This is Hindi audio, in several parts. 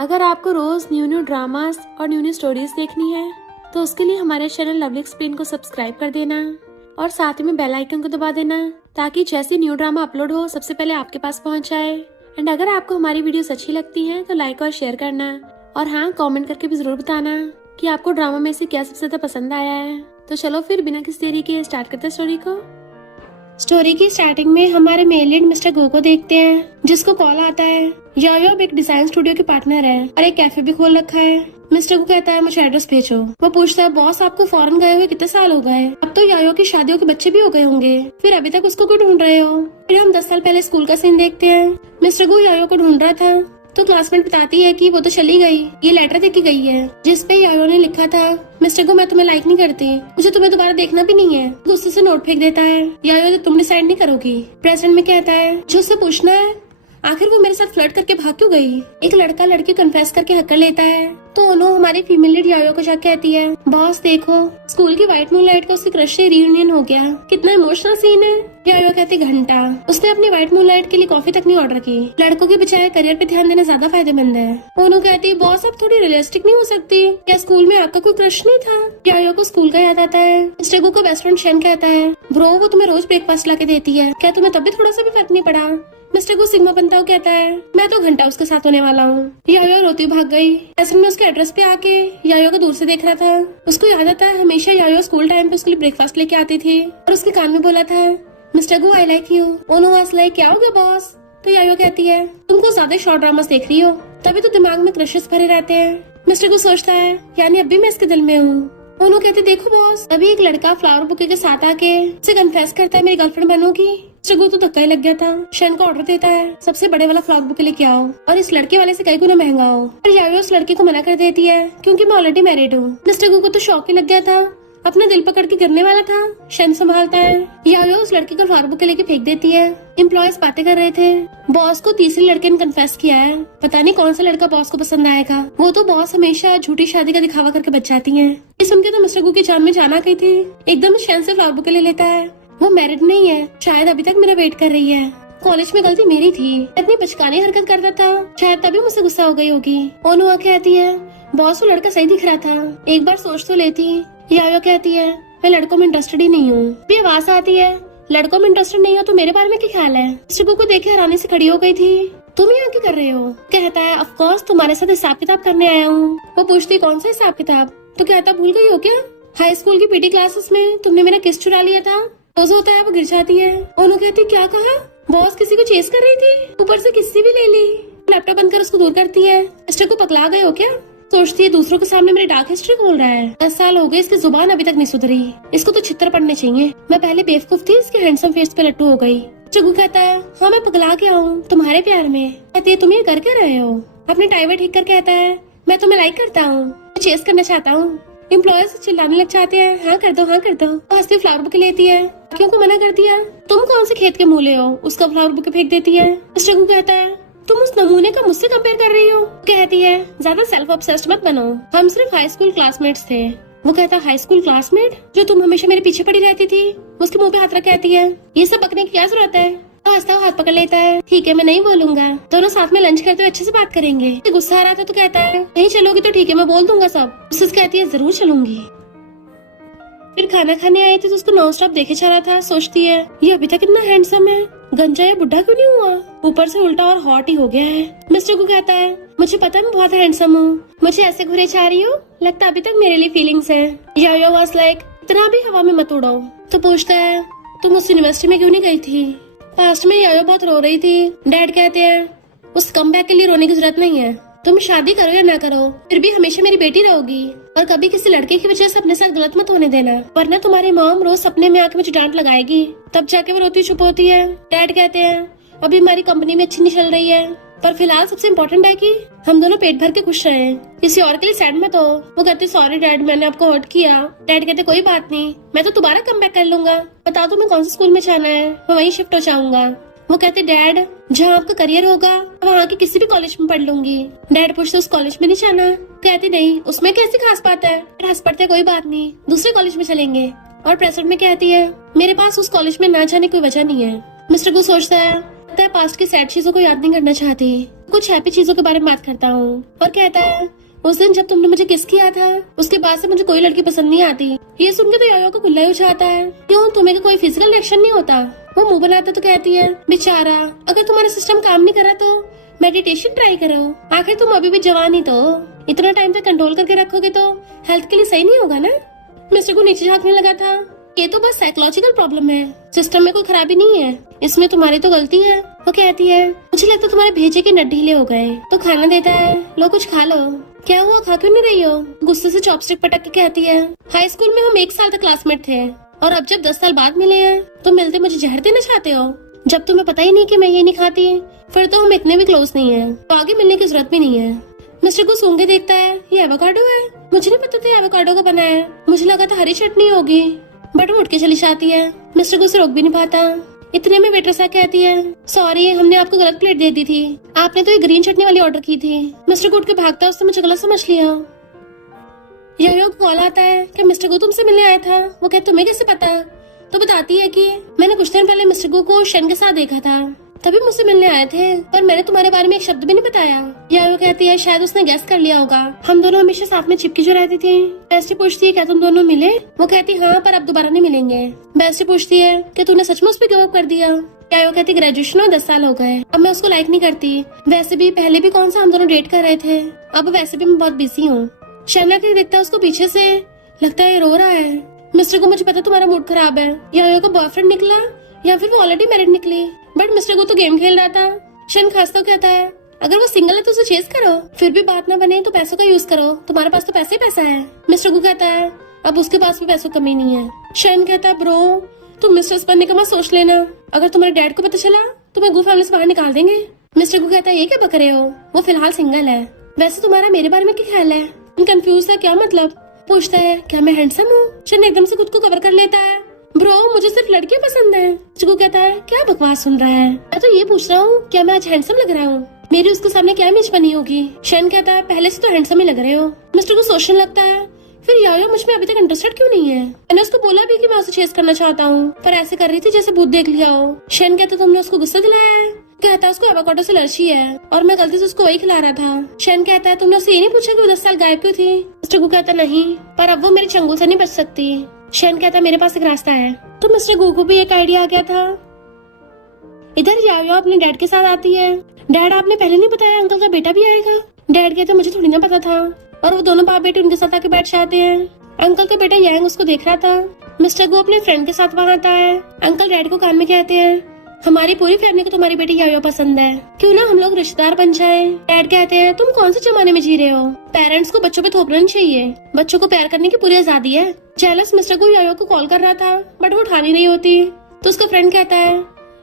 अगर आपको रोज न्यू न्यू ड्रामास और न्यू न्यू स्टोरीज देखनी है तो उसके लिए हमारे चैनल लवली एक्सप्लेन को सब्सक्राइब कर देना और साथ में बेल आइकन को दबा देना ताकि जैसे न्यू ड्रामा अपलोड हो सबसे पहले आपके पास पहुंच जाए। एंड अगर आपको हमारी वीडियोस अच्छी लगती हैं तो लाइक और शेयर करना और हाँ, कमेंट करके भी जरूर बताना कि आपको ड्रामा में से क्या सबसे ज्यादा पसंद आया है। तो चलो फिर बिना किसी देरी के स्टार्ट करते हैं स्टोरी को। स्टोरी की स्टार्टिंग में हमारे मेल लीड मिस्टर गो को देखते हैं, जिसको कॉल आता है। यो एक डिजाइन स्टूडियो के पार्टनर है और एक कैफे भी खोल रखा है। मिस्टर गो कहता है मुझे एड्रेस भेजो। वो पूछता है बॉस आपको फॉरेन गए हुए कितने साल हो गए? अब तो यायो की शादियों के बच्चे भी हो गए होंगे, फिर अभी तक उसको क्यों ढूंढ रहे हो? फिर हम 10 साल पहले स्कूल का सीन देखते हैं। मिस्टर गो यायो को ढूंढ रहा था तो क्लासमेट बताती है कि वो तो चली गई, ये लेटर देके गई है जिसपे यायो ने लिखा था मिस्टर को मैं तुम्हें लाइक नहीं करती, मुझे तुम्हें दोबारा देखना भी नहीं है। गुस्से से नोट फेंक देता है। यायो तुम डिसाइड नहीं करोगी? प्रेसिडेंट में कहता है जो उससे पूछना है आखिर वो मेरे साथ फ्लर्ट करके भाग क्यों गई? एक लड़का लड़की कन्फेस करके हक कर लेता है तो ओनो हमारी फीमेल लीड यायो को जाके कहती है बॉस देखो स्कूल की व्हाइट मूनलाइट का उसके क्रश से रियूनियन हो गया, कितना इमोशनल सीन है। यायो कहती घंटा, उसने अपनी व्हाइट मूनलाइट के लिए कॉफी तक नहीं ऑर्डर की। लड़कों की बजाय करियर पे ध्यान देना ज्यादा फायदेमंद है। ओनो कहती बॉस अब थोड़ी रियलिस्टिक नहीं हो सकती? क्या स्कूल में आपका कोई क्रश नहीं था? यायो को स्कूल का याद आता है। मिस्टर गो को बेस्ट फ्रेंड शेन कहता है ब्रो वो तुम्हें रोज ब्रेकफास्ट ला के देती है, क्या तुम्हें तब भी थोड़ा सा भी फर्क नहीं पड़ा? मिस्टर को सिग्मा बनता हुआ कहता है मैं तो घंटा उसके साथ होने वाला हूँ। यायो रोती भाग गई। ऐसे में उसके एड्रेस पे आके यायो को दूर से देख रहा था। उसको याद आता है हमेशा यायो स्कूल टाइम पे उसके लिए ब्रेकफास्ट लेके आती थी और उसके कान में बोला था mister go I like you. Ono was like क्या हो गया बॉस? तो यायो कहती है तुमको ज्यादा शॉर्ट ड्रामास देख रही हो तभी तो दिमाग में क्रशेस भरे रहते हैं। मिस्टर को सोचता है यानी अब भी मैं इसके दिल में हूँ। ओनो कहते देखो बॉस अभी एक लड़का फ्लावर बुके के साथ आके उसे कन्फेस करता है मेरी गर्लफ्रेंड बनोगी। मिस्टर गो तो धक्का ही लग गया था। शेन को ऑर्डर देता है सबसे बड़े वाला फ्लावर बुके लेके आओ और इस लड़के वाले से कई गुना महंगा हो। पर यायो उस लड़के को मना कर देती है क्योंकि मैं ऑलरेडी मैरिड हूँ। मिस्टर गो को तो शौक ही लग गया था, अपना दिल पकड़ के गिरने वाला था। शेन संभालता है। यायो उस लड़के को फ्लावर बुके लेके फेंक देती है। एम्प्लॉयज बातें कर रहे थे बॉस को तीसरे लड़के ने कन्फेस किया है, पता नहीं कौन सा लड़का बॉस को पसंद आएगा। वो तो बॉस हमेशा झूठी शादी का दिखावा करके बच जाती है। ये सुन के तो मिस्टर गो की जान में जान आ गई थी। एकदम शेन से फ्लावर बुके ले लेता है। वो मैरिड नहीं है, शायद अभी तक मेरा वेट कर रही है। कॉलेज में गलती मेरी थी, इतनी बचकानी हरकत करता था, शायद तभी मुझसे गुस्सा हो गई होगी। ओनो आके कहती है बॉस वो लड़का सही दिख रहा था, एक बार सोच तो लेती। यायो कहती है मैं लड़कों में इंटरेस्टेड ही नहीं हूँ। भी आवाज आती है लड़कों में इंटरेस्टेड नहीं हो तो मेरे बारे में क्या ख्याल है? मिस्टर गो को देखे हैरानी से खड़ी हो गई थी। तुम यहाँ क्या कर रहे हो? कहता है ऑफ कोर्स तुम्हारे साथ हिसाब किताब करने आया हूँ। वो पूछती कौन सा हिसाब किताब? तो कहता भूल गई हो क्या हाई स्कूल की पीटी क्लासेस में तुमने मेरा किस चुरा लिया था? रोज होता है वो गिर जाती है। ओनो कहती क्या कहा? बॉस किसी को चेस कर रही थी, ऊपर से किसी भी ले ली। लैपटॉप बंद कर उसको दूर करती है। मिस्टर को पकड़ा गए हो क्या? सोचती है दूसरों के सामने मेरी डार्क हिस्ट्री खोल रहा है। 10 साल हो गए इसकी जुबान अभी तक नहीं सुधरी, इसको तो छितर पड़ने चाहिए। मैं पहले बेवकूफ थी, इसके हैंडसम फेस पे लट्टू हो गई। चगू कहता है हाँ मैं पगला गया हूँ तुम्हारे प्यार में। कहती है तुम ये कर क्या रहे हो? अपने टाइवर ठीक कर कहता है मैं तुम्हें लाइक करता हूँ, चेस करना चाहता हूँ। एम्प्लॉयर्स चिल्लाने लग जाते हैं हाँ कर दो हाँ कर दो। हंसती फ्लावर बुके लेती है। क्यों को मना कर दिया? तुम कौन से खेत के मूले हो? उसका फ्लावर बुके फेंक देती है। मिस्टर गो कहता है तुम उस नमूने का मुझसे कंपेयर कर रही हो? कहती है ज्यादा सेल्फ ऑब्सेस्ड मत बनो, हम सिर्फ हाई स्कूल क्लासमेट्स थे। वो कहता है हाई स्कूल क्लासमेट जो तुम हमेशा मेरे पीछे पड़ी रहती थी? उसके मुंह पे हाथ रख कहती है ये सब बकने की क्या जरूरत है? तो हंसता हुआ हाथ पकड़ लेता है ठीक है मैं नहीं बोलूंगा, दोनों साथ में लंच करते हुए अच्छे से बात करेंगे। गुस्सा आ रहा था तो कहता है नहीं चलोगी तो ठीक है मैं बोल दूंगा सब। उससे कहती है जरूर चलूंगी। फिर खाना खाने आई थी तो उसको नॉन स्टॉप देखे जा रहा था। सोचती है ये अभी तक इतना हैंडसम है, गंजा या बुढ़ा क्यों नहीं हुआ? ऊपर से उल्टा और हॉट ही हो गया है। मिस्टर को कहता है मुझे पता है मैं बहुत हैंडसम हूँ, मुझे ऐसे घुरे जा रही हो लगता अभी तक मेरे लिए फीलिंग्स है। यायो वाज लाइक इतना भी हवा में मत उड़ाओ। तो पूछता है तुम उस यूनिवर्सिटी में क्यों नहीं गई थी? पास्ट में यायो बहुत रो रही थी। डैड कहते हैं उस कमबैक के लिए रोने की जरूरत नहीं है, तुम शादी करो या ना करो फिर भी हमेशा मेरी बेटी रहोगी और कभी किसी लड़के की वजह से अपने साथ गलत मत होने देना, वरना तुम्हारी मॉम रोज सपने में आके मुझे डांट लगाएगी, तब जाके वो रोती चुप होती है। डैड कहते हैं अभी हमारी कंपनी में अच्छी नहीं चल रही है पर फिलहाल सबसे इम्पोर्टेंट है कि हम दोनों पेट भर के खुश रहे, किसी और के लिए सैड मत हो। वो कहते सॉरी डैड मैंने आपको हर्ट किया। डैड कहते कोई बात नहीं मैं तो दोबारा कम बैक कर लूंगा, बता दो मैं कौन से स्कूल में जाना है, मैं वहीं शिफ्ट हो जाऊंगा। वो कहते डैड जहाँ आपका करियर होगा वहाँ के किसी भी कॉलेज में पढ़ लूंगी। डैड पूछते उस कॉलेज में नहीं जाना? कहती नहीं उसमें कैसी खास बात है? हंस पड़ते कोई बात नहीं दूसरे कॉलेज में चलेंगे। और प्रेसिडेंट में कहती है मेरे पास उस कॉलेज में ना जाने कोई वजह नहीं है। मिस्टर को सोचता है पास्ट की सैड चीजों को याद नहीं करना चाहती। कुछ हैप्पी चीजों के बारे में बात करता हूँ। और कहता है उस दिन जब तुमने मुझे किस किया था उसके बाद से मुझे कोई लड़की पसंद नहीं आती। ये सुन के तो यायो को गुल्ला ही उछाता है। क्यों, तुम्हें कोई फिजिकल रिएक्शन नहीं होता? वो मुंह बनाता तो कहती है बेचारा, अगर तुम्हारा सिस्टम काम नहीं करा तो मेडिटेशन ट्राई करो, आखिर तुम अभी भी जवान ही तो, इतना टाइम तक कंट्रोल करके रखोगे तो हेल्थ के लिए सही नहीं होगा ना। मिस्टर को नीचे झांकने लगा था। ये तो बस साइकोलॉजिकल प्रॉब्लम है, सिस्टम में कोई खराबी नहीं है, इसमें तुम्हारी तो गलती है। वो कहती है मुझे लगता है तुम्हारे भेजे के नट ढीले हो गए। तो खाना देता है, लो कुछ खा लो। क्या हुआ, खा क्यों नहीं रही हो? गुस्से से चॉपस्टिक पटक के कहती है हाई स्कूल में हम 1 साल तक क्लासमेट थे और अब जब 10 साल बाद मिले हैं तो मिलते मुझे जहर देना चाहते हो। जब तुम्हें पता ही नहीं कि मैं ये नहीं खाती फिर तो हम इतने भी क्लोज नहीं है, तो आगे मिलने की जरूरत भी नहीं है। मिस्टर को सूंघ के देखता है, ये एवोकाडो है, मुझे नहीं पता था एवोकाडो का बना है, मुझे लगा था हरी चटनी होगी। बट वो उठ के चली जाती है। मिस्टर को उसे रोक भी नहीं पाता। इतने में वेट्रेस कहती है सॉरी, हमने आपको गलत प्लेट दे दी थी, आपने तो ये ग्रीन चटनी वाली ऑर्डर की थी। मिस्टर को उठ के भागता है, उसने मुझे गलत समझ लिया। यो कॉल आता है कि मिस्टर को तुमसे मिलने आया था। वो कहते तुम्हें कैसे पता? तो बताती है कि मैंने कुछ दिन पहले मिस्टर को शन के साथ देखा था, तभी मुझसे मिलने आए थे, पर मैंने तुम्हारे बारे में एक शब्द भी नहीं बताया। यायो कहती है शायद उसने गेस कर लिया होगा, हम दोनों हमेशा साथ में चिपकी जो रहती थी। बेस्टी पूछती है क्या तुम दोनों मिले? वो कहती हाँ, पर अब दोबारा नहीं मिलेंगे। बेस्टी पूछती है कि तूने सच में उस पर गिव अप कर दिया? यायो कहती ग्रेजुएशन में 10 साल हो गए, अब मैं उसको लाइक नहीं करती, वैसे भी पहले भी कौन सा हम दोनों डेट कर रहे थे, अब वैसे भी मैं बहुत बिजी हूँ। शैना के देखता है उसको पीछे से, लगता है रो रहा है। मिस्टर को मुझे पता तुम्हारा मूड खराब है। यायो का बॉयफ्रेंड निकला या फिर वो ऑलरेडी मैरिड निकली, बट मिस्टर को तो गेम खेल रहा था। शन खास्ता कहता है अगर वो सिंगल है तो उसे चेस करो, फिर भी बात ना बने तो पैसों का यूज करो, तुम्हारे पास तो पैसे ही पैसा है। मिस्टर को कहता है अब उसके पास भी पैसों कमी नहीं है। शन कहता है ब्रो तुम मिस्टर्स बनने का मत सोच लेना, अगर तुम्हारे डैड को पता चला तो मैं गो फैमिली से बाहर निकाल देंगे। मिस्टर को कहता है ये क्या बक रहे हो, वो फिलहाल सिंगल है, वैसे तुम्हारा मेरे बारे में क्या ख्याल है? कंफ्यूज है, क्या मतलब? पूछता है क्या मैं हैंडसम हूँ? शन एकदम से खुद को कवर कर लेता है, ब्रो मुझे सिर्फ लड़कियां पसंद है। चिकू कहता है क्या बकवास सुन रहा है, मैं तो ये पूछ रहा हूँ क्या मैं आज हैंडसम लग रहा हूँ, मेरी उसके सामने क्या इमेज बनी होगी? शन कहता है पहले से तो हैंडसम ही लग रहे हो। मिस्टर को सोचने लगता है फिर यायो मुझ में अभी तक इंटरेस्टेड क्यों नहीं है? मैंने उसको बोला भी कि मैं उसे चेस करना चाहता हूँ, पर ऐसे कर रही थी जैसे भूत देख लिया हो। शन कहता तुमने उसको गुस्सा दिलाया है? कहता है उसको एवोकाडो से एलर्जी है और मैं गलती से उसको वही खिला रहा था। शन कहता है तुमने उससे ये नहीं पूछा कि वो 10 साल गायब क्यों थी? मिस्टर को कहता नहीं, पर अब वो मेरे चंगुल से नहीं बच सकती। शन कहता मेरे पास एक रास्ता है। तो मिस्टर गो को भी एक आइडिया आ गया था। इधर यायो अपने डैड के साथ आती है। डैड आपने पहले नहीं बताया अंकल का बेटा भी आएगा? डैड कहते मुझे थोड़ी ना पता था, और वो दोनों बाप बेटे उनके साथ आके बैठ जाते हैं। अंकल का बेटा यांग उसको देख रहा था। मिस्टर गो अपने फ्रेंड के साथ वहाँ आता है। अंकल डैड को कान में कहते हैं हमारी पूरी फैमिली को तुम्हारी बेटी यायो पसंद है, क्यों ना हम लोग रिश्तेदार बन जाए। डैड कहते हैं तुम कौन से जमाने में जी रहे हो, पेरेंट्स को बच्चों पे थोपना नहीं चाहिए, बच्चों को प्यार करने की पूरी आजादी है। जेलस मिस्टर को यायो को कॉल कर रहा था बट वो उठा नहीं रही होती, तो उसका फ्रेंड कहता है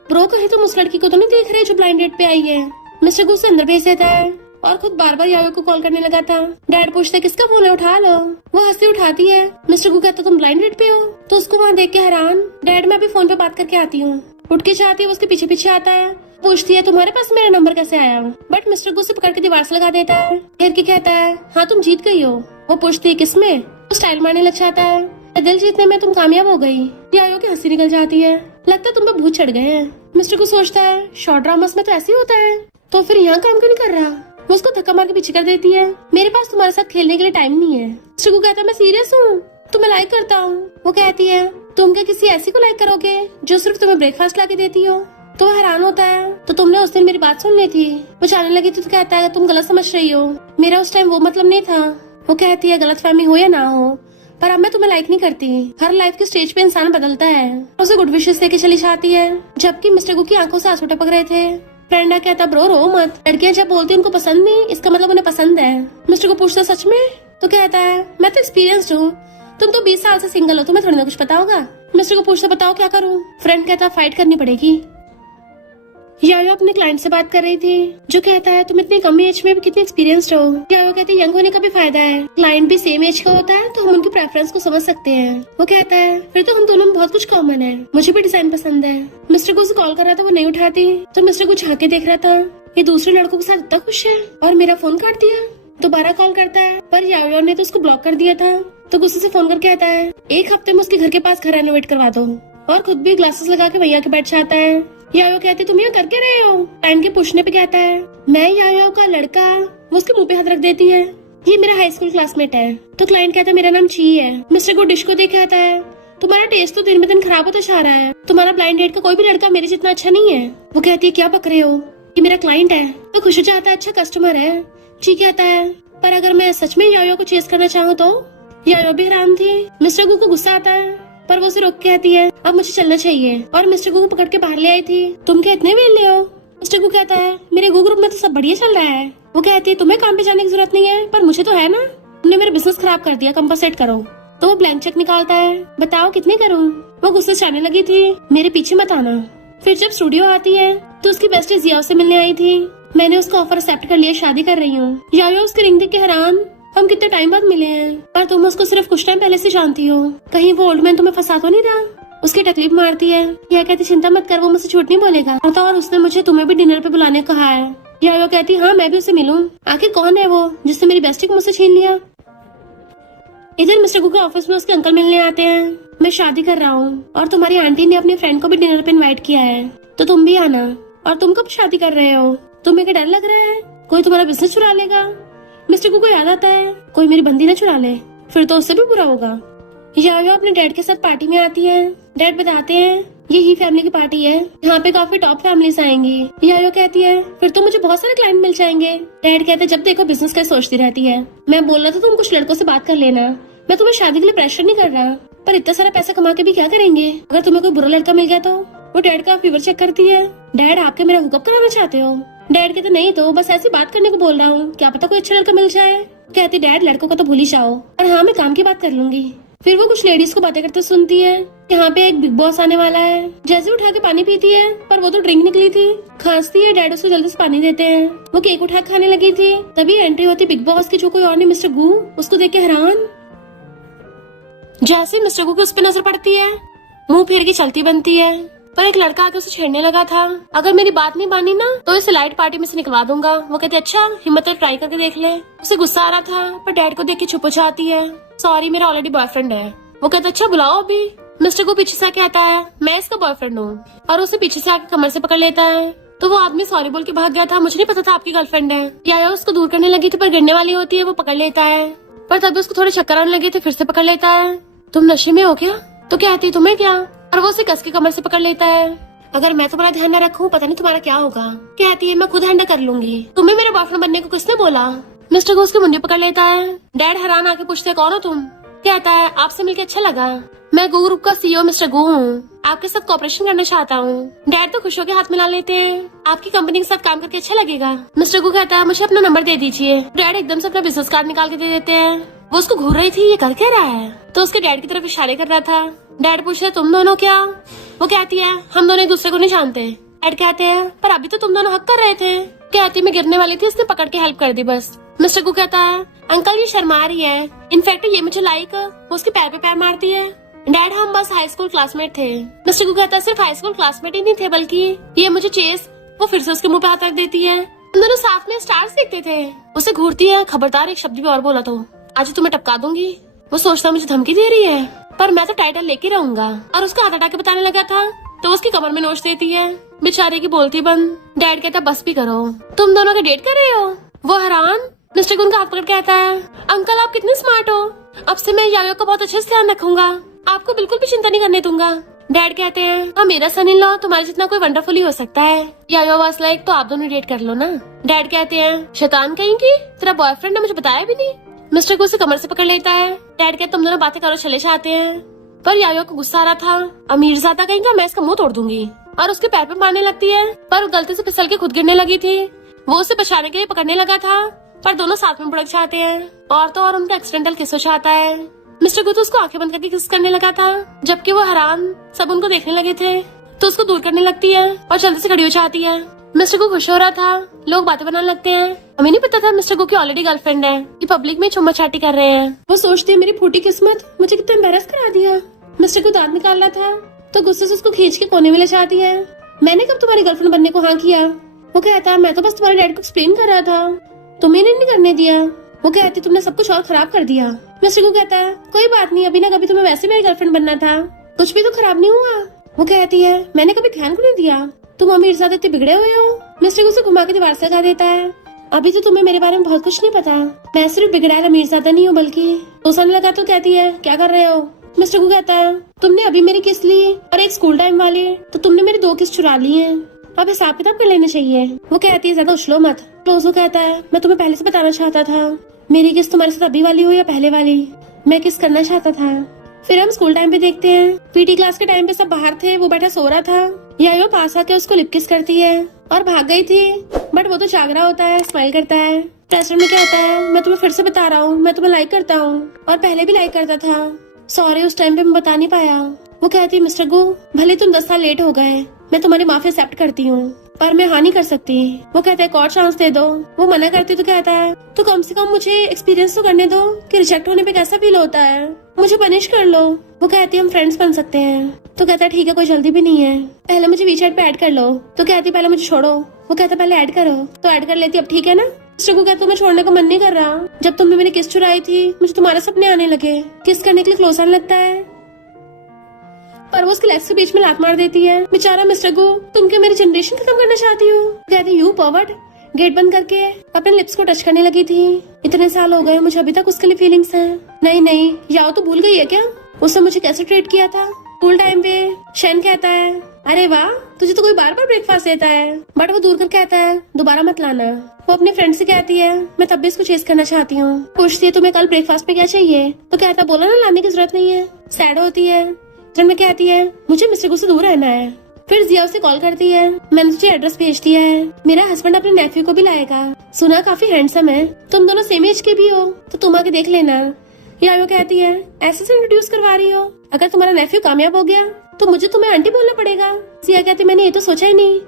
ब्रो कहीं तुम उस लड़की को तो नहीं देख रहे जो ब्लाइंड डेट पे आई है? मिस्टर को उससे अंदर भेज देता है और खुद बार बार यायो को कॉल करने लगा था। डैड पूछते किसका फोन है, उठा लो। वो हंसी उठाती है। मिस्टर को कहता तुम ब्लाइंड डेट पे हो? तो उसको वहाँ देख के हैरान, डैड मैं अभी फोन पे बात करके आती हूँ। उठ के जाती है, उसके पीछे पीछे आता है, पूछती है तुम्हारे पास मेरा नंबर कैसे आया? बट मिस्टर को उसे पकड़ के दीवार से लगा देता है। घेर के कहता है हाँ तुम जीत गई हो। वो पूछती है किसमें? वो स्टाइल मारने लग जाता है, दिल जीतने में तुम कामयाब हो गई। यायो की हंसी निकल जाती है, लगता है तुम पे भूत चढ़ गए हैं। मिस्टर को सोचता है शॉर्ट ड्रामास में तो ऐसे ही होता है, तो फिर यहाँ काम क्यों नहीं कर रहा? वो उसको धक्का मार के पीछे कर देती है। मेरे पास तुम्हारे साथ खेलने के लिए टाइम नहीं है। मिस्टर को कहता है मैं सीरियस हूँ, तुम्हें लाइक करता हूँ। वो कहती है तुम क्या किसी ऐसी को लाइक करोगे जो सिर्फ तुम्हें ब्रेकफास्ट लाके देती हो? तो वो हैरान होता है, तो तुमने उस दिन मेरी बात सुन ली थी? वो जाने लगी तो कहता है तुम गलत समझ रही हो, मेरा उस टाइम वो मतलब नहीं था। वो कहती है गलतफहमी हो या ना हो, पर अब मैं तुम्हें लाइक नहीं करती। हर लाइफ के स्टेज पे इंसान बदलता है। उसे गुड विशेस देके चली जाती है, जबकि मिस्टर गु की आंखों से आंसू टपक रहे थे। फ्रेंडा कहता ब्रो रो मत, लड़कियां जब बोलती उनको पसंद नहीं इसका मतलब उन्हें पसंद है। मिस्टर को पूछता सच में? तो कहता है मैं तो एक्सपीरियंस्ड हूँ, तुम तो 20 साल से सिंगल हो, तुम्हें थोड़ी ना कुछ पता होगा। मिस्टर को पूछता बताओ क्या करूँ? फ्रेंड कहता फाइट करनी पड़ेगी। यायो अपने क्लाइंट से बात कर रही थी, जो कहता है तुम इतनी कम एज में भी कितने एक्सपीरियंस्ड हो। यायो कहती है यंग होने का भी फायदा है, क्लाइंट भी सेम एज का होता है तो हम उनकी प्रेफरेंस को समझ सकते हैं। वो कहता है फिर तो हम दोनों में बहुत कुछ कॉमन है, मुझे भी डिजाइन पसंद है। मिस्टर को उसे कॉल कर रहा था, वो नहीं उठाती, तो मिस्टर को झांक के देख रहा था, ये दूसरे लड़कों के साथ इतना खुश है और मेरा फोन काट दिया। दोबारा कॉल करता है, पर यायो ने तो उसको ब्लॉक कर दिया था, तो गुस्से से फोन करके आता है 1 हफ्ते में उसके घर के पास घर रेनोवेट करवा दो, और खुद भी ग्लासेस लगा के वहीं आके बैठ जाता है। यायो कहती तुम यहाँ कर क्या रहे हो? टाइम के पूछने पे कहता है मैं यायो का लड़का। वो उसके मुंह पे हाथ रख देती है, ये मेरा हाई स्कूल क्लासमेट है। तो क्लाइंट कहता है मेरा नाम ची है। मिस्टर गु डिश को देख कहता है तुम्हारा टेस्ट तो दिन में दिन खराब होता जा रहा है, तुम्हारा ब्लाइंड डेट का कोई भी लड़का मेरे जितना अच्छा नहीं है। वो कहती है क्या बक रहे हो, ये मेरा क्लाइंट है। तो खुश हो जाता है अच्छा कस्टमर है। ची कहता है पर अगर मैं सच में यायो को चेस करना चाहूँ तो? यायो भी हैरान थी। मिस्टर गु को गुस्सा आता है पर वो उसे रोक के कहती है अब मुझे चलना चाहिए, और मिस्टर गु को पकड़ के बाहर ले आई थी। तुम क्या इतने वेले हो? मिस्टर गु कहता है मेरे गु ग्रुप में तो सब बढ़िया चल रहा है। वो कहती है तुम्हें काम पे जाने की जरूरत नहीं है, पर मुझे तो है ना, तुमने मेरा बिजनेस खराब कर दिया, कंपनसेट करो। तो वो ब्लैंक चेक निकालता है, बताओ कितने करूँ? वो गुस्से से आने लगी थी, मेरे पीछे मत आना। फिर जब स्टूडियो आती है तो उसकी बेस्टी जिया से मिलने आई थी। मैंने उसका ऑफर एक्सेप्ट कर लिया, शादी कर रही हूँ। यायो उसकी रिंग देख के हैरान, हम कितने टाइम बाद मिले हैं, पर तुम उसको सिर्फ कुछ टाइम पहले से जानती हो, कहीं वो ओल्ड मैन तुम्हें फंसा तो नहीं रहा? उसकी तकलीफ मारती है, यह कहती चिंता मत कर, वो मुझसे झूठ नहीं बोलेगा। तो और उसने मुझे तुम्हें भी डिनर पे बुलाने को कहा है। यायो कहती हाँ मैं भी उसे मिलूं, आखिर कौन है वो जिसने मेरी बेस्टी को मुझसे छीन लिया? इधर मिस्टर गु के ऑफिस में उसके अंकल मिलने आते हैं। मैं शादी कर रहा हूँ और तुम्हारी आंटी ने अपने फ्रेंड को भी डिनर पे इनवाइट किया है, तो तुम भी आना। और तुम कब शादी कर रहे हो? तुम्हें क्या डर लग रहा है कोई तुम्हारा बिजनेस चुरा लेगा? मिस्टर गु को याद आता है कोई मेरी बंदी न चुरा ले, फिर तो उससे भी बुरा होगा। यायो अपने डैड के साथ पार्टी में आती है। डैड बताते हैं यही फैमिली की पार्टी है, यहाँ पे काफी टॉप फैमिलीज आएंगी। यायो कहती है फिर तो मुझे बहुत सारे क्लाइंट मिल जाएंगे। डैड कहते हैं जब देखो बिजनेस का सोचती रहती है, मैं बोल रहा था तुम कुछ लड़कों से बात कर लेना, मैं तुम्हें शादी के लिए प्रेशर नहीं कर रहा, पर इतना सारा पैसा कमा के भी क्या करेंगे अगर तुम्हें कोई बुरा लड़का मिल गया तो? वो डैड का फीवर चेक करती है। डैड आपके मेरा हुकअप कराना चाहते हो? डैड कहते नहीं तो बस ऐसी बात करने को बोल रहा हूँ, क्या पता कोई अच्छा लड़का मिल जाए। कहती डैड लड़कों का तो भूल ही जाओ, और हाँ मैं काम की बात कर लूंगी। फिर वो कुछ लेडीज को बातें करते सुनती है, यहाँ पे एक बिग बॉस आने वाला है। जैसे उठा के पानी पीती है, पर वो तो ड्रिंक निकली थी। खांसती है, डैड उसको जल्दी से पानी देते हैं। वो केक उठा के खाने लगी थी, तभी एंट्री होती बिग बॉस की, जो कोई और नहीं मिस्टर गु। उसको देख के हैरान। जैसे मिस्टर गु की उस पर नजर पड़ती है, मुंह फेर के चलती बनती है, पर एक लड़का आके उसे छेड़ने लगा था। अगर मेरी बात नहीं मानी ना तो इसे लाइट पार्टी में से निकलवा दूंगा। वो कहते अच्छा हिम्मत ट्राई करके देख ले। उसे गुस्सा आ रहा था, पर डैड को देख के चुप हो जाती है, सॉरी मेरा ऑलरेडी बॉयफ्रेंड है। वो कहते अच्छा बुलाओ अभी। मिस्टर को पीछे से आके आता है, मैं इसका बॉयफ्रेंड हूँ, और उसे पीछे से आके कमर से पकड़ लेता है। तो वो आदमी सॉरी बोल के भाग गया था, मुझे नहीं पता था आपकी गर्लफ्रेंड है। या उसको दूर करने लगी थी, पर गिरने वाली होती है, वो पकड़ लेता है, पर तभी उसको थोड़े चक्कर आने लगे थे, फिर से पकड़ लेता है। तुम नशे में हो क्या? तो कहती तुम्हें क्या? और वो उसे कस के कमर से पकड़ लेता है। अगर मैं तुम्हारा ध्यान न रखूं पता नहीं तुम्हारा क्या होगा। कहती है मैं खुद हैंडल कर लूंगी, तुम्हें मेरे बॉयफ्रेंड बनने को किसने बोला? मिस्टर को उसकी मुंडी पकड़ लेता है। डैड हैरान आके पूछते कौन हो तुम? कहता है आपसे मिलकर अच्छा लगा, मैं गु ग्रुप का सीईओ मिस्टर गु हूँ, आपके साथ कोऑपरेशन करना चाहता हूँ। डैड तो खुश होकर हाथ मिला लेते हैं, आपकी कंपनी के साथ काम करके अच्छा लगेगा। मिस्टर गु कहता है मुझे अपना नंबर दे दीजिए। डैड एकदम से अपना बिजनेस कार्ड निकाल के दे देते हैं। वो उसको घूर रही थी, ये कर क्या रहा है? तो उसके डैड की तरफ इशारे कर रहा था। डैड पूछते तुम दोनों क्या? वो कहती है हम दोनों एक दूसरे को नहीं जानते। डैड कहते हैं पर अभी तो तुम दोनों हक कर रहे थे। कहती मैं गिरने वाली थी, इसने पकड़ के हेल्प कर दी बस। मिस्टर गु कहता है अंकल ये शर्मा रही है, इनफैक्ट ये मुझे लाइक, वो उसके पैर पे पैर मारती है। डैड हम बस हाई स्कूल क्लासमेट थे। मिस्टर गु कहता है सिर्फ हाई स्कूल क्लासमेट ही नहीं थे, बल्कि ये मुझे चेस। वो फिर से उसके मुंह पे हाथ रख देती है। हम दोनों साथ में स्टार्स देखते थे। उसे घूरती है, खबरदार एक शब्द भी और बोला तो आज तुम्हें टपका दूंगी। वो सोचता मुझे धमकी दे रही है, पर मैं तो टाइटल लेके रहूंगा। और उसका हाथ हटा के बताने लगा था, तो उसकी कमर में नोच देती है। बेचारे की बोलती बंद। डैड कहता बस भी करो, तुम दोनों का डेट कर रहे हो? वो हैरान। मिस्टर गु उनका हाथ पकड़ के आता है, अंकल आप कितने स्मार्ट हो, अब से मैं यायो का बहुत अच्छे से ध्यान रखूंगा, आपको बिल्कुल भी चिंता नहीं करने दूंगा। डैड कहते हैं हाँ मेरा सन इन लॉ तुम्हारे जितना कोई वंडरफुल ही हो सकता है। यायो वाज लाइक तो आप दोनों डेट कर लो ना। डैड कहते हैं शैतान कहेंगी, तेरा बॉयफ्रेंड ने मुझे बताया भी नहीं। मिस्टर गु उसे कमर से पकड़ लेता है। डैड कहते तुम दोनों बातें करो, चले जाते हैं। पर यायो को गुस्सा आ रहा था, अमीर ज्यादा कहेंगे मैं इसका मुंह तोड़ दूंगी, और उसके पैर पे मारने लगती है, पर गलती से फिसल के खुद गिरने लगी थी। वो उसे बचाने के लिए पकड़ने लगा था, पर दोनों साथ में बुड़क जाते हैं, और तो और उनका एक्सीडेंटल किस हो जाता है। मिस्टर गु तो उसको आंखें बंद करके किस करने लगा था, जबकि वो हैरान सब उनको देखने लगे थे। तो उसको दूर करने लगती है और जल्दी से खड़ी हो जाती है। मिस्टर गु खुश हो रहा था, लोग बातें बनाने लगते हैं। हमें नहीं पता था मिस्टर गु की ऑलरेडी गर्लफ्रेंड है, ये पब्लिक में चुम्मा चाटी कर रहे हैं। वो सोचती है मेरी फूटी किस्मत, मुझे कितना एम्बैरस करा दिया। मिस्टर को दांत निकाल रहा था, तो गुस्से से उसको खींच के कोने में ले जाती है। मैंने कब तुम्हारी गर्लफ्रेंड बनने को हाँ किया? वो कहता है मैं तो बस तुम्हारे डैड को एक्सप्लेन कर रहा था, तुम्हें नहीं करने दिया। वो कहती तुमने सब कुछ और खराब कर दिया। मिस्टर को कहता है कोई बात नहीं, अभी ना कभी तुम्हें वैसे मेरी गर्लफ्रेंड बनना था, कुछ भी तो खराब नहीं हुआ। वो कहती है मैंने कभी ध्यान को नहीं दिया, तुम अमीरजादे इतने बिगड़े हुए हो? मिस्टर गुस्से घुमा के दीवार से लगा देता है। अभी तो तुम्हें मेरे बारे में बहुत कुछ नहीं पता। मैं सिर्फ बिगड़ैल अमीरजादा नहीं हूँ बल्कि। सोचने लगा तो कहती है क्या कर रहे हो? मिस्टर को कहता है तुमने अभी मेरी किस ली और एक स्कूल टाइम वाले, तो तुमने मेरी 2 किस चुरा ली है। अब हिसाब किताब कर लेना चाहिए। वो कहती है ज्यादा उछलो मत। क्लोजो कहता है मैं तुम्हें पहले से बताना चाहता था, मेरी किस तुम्हारे साथ अभी वाली हो या पहले वाली, मैं किस करना चाहता था। फिर हम स्कूल टाइम पे देखते हैं, पीटी क्लास के टाइम पे सब बाहर थे, वो बैठा सो रहा था। यायो पास आके उसको लिप किस करती है और भाग गई थी, बट वो तो जाग रहा होता है, स्माइल करता है। रेस्टोरेंट में कहता है मैं तुम्हें फिर से बता रहा हूँ, मैं तुम्हें लाइक करता हूँ और पहले भी लाइक करता था, सॉरी उस टाइम पे मैं बता नहीं पाया। वो कहती मिस्टर गो भले तुम 10 साल लेट हो गए, मैं तुम्हारी माफी एक्सेप्ट करती हूँ, पर मैं हाँ नहीं कर सकती। वो कहता है एक और चांस दे दो। वो मना करती तो कहता है तो कम से कम मुझे एक्सपीरियंस तो करने दो कि रिजेक्ट होने पे कैसा फील होता है, मुझे पनिश कर लो। वो कहती है हम फ्रेंड्स बन सकते हैं। तो कहता है ठीक है कोई जल्दी भी नहीं है, पहले मुझे वीचैट पे ऐड कर लो। तो कहती पहले मुझे छोड़ो। वो कहता पहले ऐड करो। तो ऐड कर लेती अब ठीक है ना। मिस्टर को कहता मैं छोड़ने का मन नहीं कर रहा, जब तुमने मेरी किस चुराई थी मुझे तुम्हारे सपने आने लगे, किस करने के लिए क्लोज आने लगता है, पर वो उसके लेग्स के बीच में लात मार देती है। बेचारा मिस्टर गो तुम क्या मेरी जनरेशन खत्म करना चाहती हो? कहती यू पर्वर्ट। गेट बंद करके अपने लिप्स को टच करने लगी थी। इतने साल हो गए मुझे अभी तक उसके लिए फीलिंग्स हैं। नहीं नहीं याओ तो भूल गई है क्या उसने मुझे कैसे ट्रीट किया था स्कूल टाइम पे। शैन कहता है अरे वाह तुझे तो कोई बार बार ब्रेकफास्ट देता है, बट वो दूर कर कहता है दोबारा मत लाना। वो अपने फ्रेंड से कहती है मैं तब भी इसको चेस करना चाहती हूँ। पूछती है तुम्हें कल ब्रेकफास्ट में क्या चाहिए? तो कहता बोला ना लाने की जरूरत नहीं है। सैड होती है। में कहती है मुझे मिस्टर को से दूर रहना है। फिर जिया उसे कॉल करती है मैंने तुझे एड्रेस भेज दिया है, मेरा हस्बैंड अपने नेफ्यू को भी लाएगा, सुना काफी हैंडसम है, तुम दोनों सेम एज के भी हो तो तुम आके देख लेना। यायो कहती है ऐसे से इंट्रोड्यूस करवा रही हो, अगर तुम्हारा नेफ्यू कामयाब हो गया तो मुझे तुम्हें आंटी बोलना पड़ेगा। जिया कहती मैंने ये तो सोचा ही नहीं।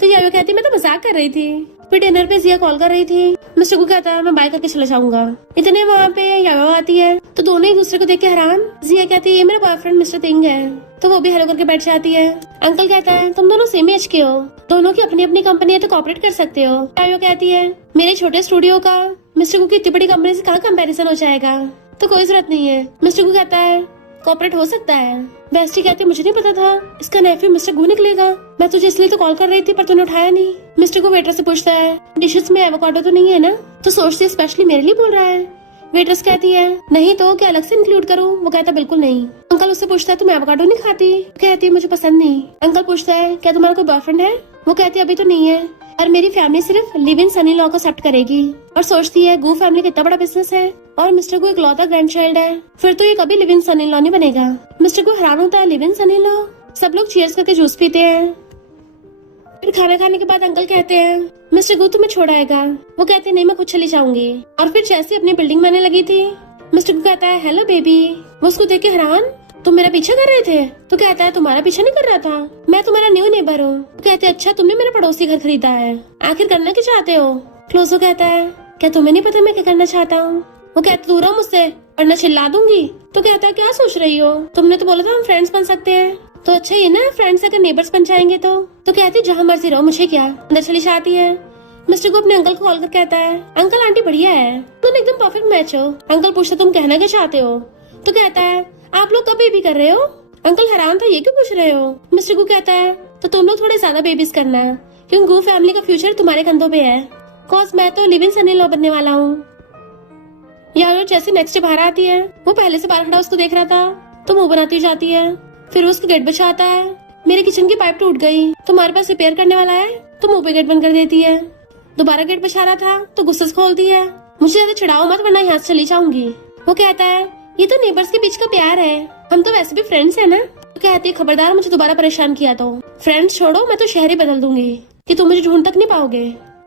तो यायो कहती मैं तो मजाक कर रही थी। फिर डिनर पे जिया कॉल कर रही थी। मिस्टर को कहता है मैं बाय करके चला जाऊंगा। इतने वहाँ पे यायो आती है तो दोनों एक दूसरे को देख के हैरान। जिया कहती है ये मेरा बॉयफ्रेंड मिस्टर थिंग है, तो वो भी हेलो करके बैठ जाती है। अंकल कहता है तुम दोनों सेम एज के हो, दोनों की अपनी अपनी कंपनी है तो कॉपरेट कर सकते हो। यायो कहती है मेरे छोटे स्टूडियो का मिस्टर को की इतनी बड़ी कंपनी से कहाँ कंपेरिजन हो जाएगा, तो कोई जरूरत नहीं है। मिस्टर को कहता है कॉपरेट हो सकता है। बेस्टी कहती मुझे नहीं पता था इसका नेफ्यू मिस्टर गू निकलेगा, मैं तुझे इसलिए तो कॉल कर रही थी पर तूने उठाया नहीं। मिस्टर को वेटर से पूछता है डिशेस में एवोकाडो तो नहीं है ना? तो सोचती है स्पेशली मेरे लिए बोल रहा है। वेटर्स कहती है नहीं तो क्या अलग से इंक्लूड करूँ? वो कहता बिल्कुल नहीं। अंकल उससे पूछता है तुम एवोकाडो नहीं खाती? कहती है मुझे पसंद नहीं। अंकल पूछता है क्या तुम्हारा कोई बॉयफ्रेंड है? वो कहती है अभी तो नहीं है, और मेरी फैमिली सिर्फ live in son in law को एक्सेप्ट करेगी। और सोचती है गू फैमिली का इतना बड़ा बिजनेस है और मिस्टर को एक लॉ ग्रैंड चाइल्ड है, फिर तो ये कभी live in son in law नहीं बनेगा। मिस्टर को हैरान होता है live in son in law. सब लोग चीयर्स करके जूस पीते हैं। फिर खाना खाने के बाद अंकल कहते हैं मिस्टर गू तुम्हें छोड़ आएगा? वो कहते हैं नहीं मैं खुद चली जाऊंगी। और फिर जैसे अपनी बिल्डिंग में आने लगी थी मिस्टर गू कहता है हेलो बेबी। वो उसको देख के हैरान तुम मेरा पीछा कर रहे थे? तो कहता है तुम्हारा पीछा नहीं कर रहा था, मैं तुम्हारा न्यू नेबर हूँ। तो कहते हैं अच्छा तुमने मेरा पड़ोसी घर खरीदा है, आखिर करना क्या चाहते हो? क्लोजो कहता है क्या तुम्हें नहीं पता मैं क्या करना चाहता हूँ? वो कहते दूर हो मुझसे वरना चिल्ला दूंगी। तो कहता है क्या सोच रही हो, तुमने तो बोला था हम फ्रेंड्स बन सकते हैं। तो अच्छा ये ना फ्रेंड्स अगर नेबर्स बन जाएंगे तो कहती जहाँ मर्जी रहो मुझे क्या। अंदर चली जाती है। मिस्टर को अपने अंकल को कॉल कर कहता है अंकल आंटी बढ़िया है, तुम एकदम परफेक्ट मैच हो। अंकल पूछता तुम कहना क्या चाहते हो? तो कहता है आप लोग कब बेबी कर रहे हो? अंकल हैरान था ये क्यों पूछ रहे हो? मिस्टर को कहता है तो तुम लोग थोड़े ज्यादा बेबीज करना, क्योंकि गू फैमिली का फ्यूचर तुम्हारे कंधों पे है, कॉज मैं तो live in son in law बनने वाला हूँ। यार जैसे नेक्स्ट डे बाहर आती है, वो पहले से बाहर खड़ा उसको देख रहा था तो मुंह बनाती जाती है। फिर उसको गेट बचाता है मेरे किचन की पाइप टूट गई, तुम्हारे पास रिपेयर करने वाला है? तो मुंह पे गेट बंद कर देती है। दोबारा गेट बचा रहा था तो गुस्से से खोलती है मुझे ज्यादा चिढ़ाओ मत वरना यहाँ से चली जाऊंगी। वो कहता है ये तो नेबर्स के बीच का प्यार है, हम तो वैसे भी फ्रेंड्स है ना। तो कहती है खबरदार मुझे दोबारा परेशान किया तो फ्रेंड्स छोड़ो मैं तो शहर ही बदल दूंगी कि तुम मुझे ढूंढ तक नहीं पाओगे।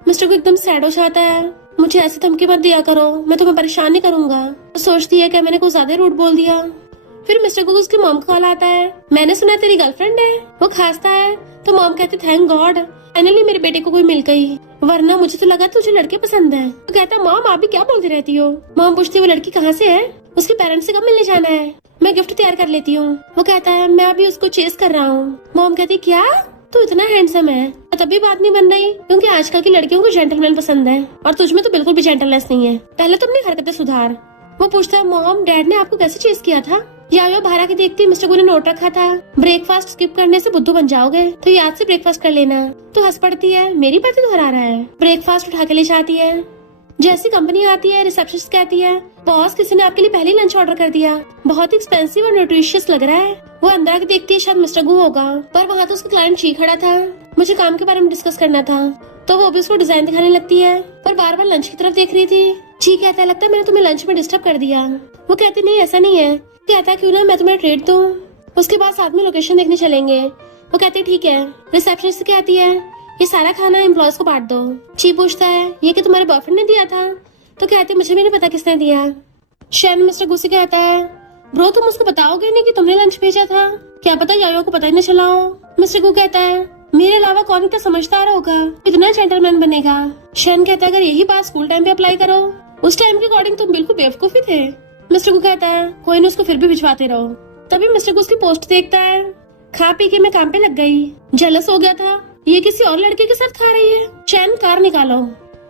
मिस्टर को एकदम सैड हो जाता है मुझे ऐसे धमकी मत दिया करो, मैं तुम्हें परेशान नहीं करूंगा। तो सोचती है क्या मैंने कुछ ज्यादा रूड बोल दिया। फिर मिस्टर को उसकी मॉम का कॉल आता है मैंने सुना तेरी गर्लफ्रेंड है। वो खांसता है तो मॉम कहती थैंक गॉड फाइनली मेरे बेटे को कोई मिल गई, वरना मुझे तो लगा तुझे लड़के पसंद है। तो कहता है मॉम आप भी क्या बोलती रहती हो? मॉम पूछती है वो लड़की कहाँ से है, उसके पेरेंट्स से कब मिलने जाना है, मैं गिफ्ट तैयार कर लेती हूँ। वो कहता है मैं अभी उसको चेस कर रहा हूँ। मॉम कहती क्या तू इतना हैंडसम है? तभी बात नहीं बन रही क्योंकि आजकल की लड़कियों को जेंटलमैन पसंद है और तुझमें तो बिल्कुल भी जेंटलनेस नहीं है, पहले तो अपनी हरकतें सुधार। वो पूछता है मॉम डैड ने आपको कैसे चेस किया था? यायो बाहर आके देखती मिस्टर गु ने नोट रखा था, ब्रेकफास्ट स्किप करने से बुद्धू बन जाओगे, तो याद से ब्रेकफास्ट कर लेना। तो हंस पड़ती है, मेरी बातें दोहरा रहा है। ब्रेकफास्ट उठा के ले जाती है। जैसी कंपनी आती है, रिसेप्शनिस्ट कहती है, बॉस किसी ने आपके लिए पहले ही लंच ऑर्डर कर दिया, बहुत एक्सपेंसिव और न्यूट्रिशियस लग रहा है। वो अंदर आके देखती है, शायद मिस्टर गु होगा, पर वहाँ तो उसका क्लाइंट ची खड़ा था। मुझे काम के बारे में डिस्कस करना था, तो वो भी उसको डिजाइन दिखाने लगती है, पर बार बार लंच की तरफ देख रही थी। ची कहता है, लगता है मैंने तुम्हें लंच में डिस्टर्ब कर दिया। वो कहती नहीं, ऐसा नहीं है। कहता है, क्यों ना मैं तुम्हें ट्रीट दूं, उसके बाद साथ में लोकेशन देखने चलेंगे। वो कहते ठीक है। रिसेप्शनिस्ट से कहती है, ये सारा खाना एम्प्लॉयज को बांट दो। ची पूछता है, ये कि तुम्हारे बॉयफ्रेंड ने दिया था? तो कहती है, मुझे भी नहीं पता किसने दिया। शैन मिस्टर गु से कहता है, ब्रो तुम उसको बताओगे नहीं कि तुमने लंच भेजा था? क्या पता यायो को पता ही न चला हो। मिस्टर गु कहता है, मेरे अलावा कौन इतना समझदार होगा, इतना जेंटलमैन बनेगा। शैन कहता है, अगर यही बात स्कूल टाइम पे अप्लाई करो, उस टाइम के अकॉर्डिंग तुम बिल्कुल बेवकूफ ही थे। मिस्टर गु कहता है, कोई नहीं, उसको फिर भी भिजवाते रहो। तभी मिस्टर गु उसकी पोस्ट देखता है, खा पी के मैं काम पे लग गई, जेलस हो गया था, ये किसी और लड़के के साथ खा रही है। शैन कार निकालो।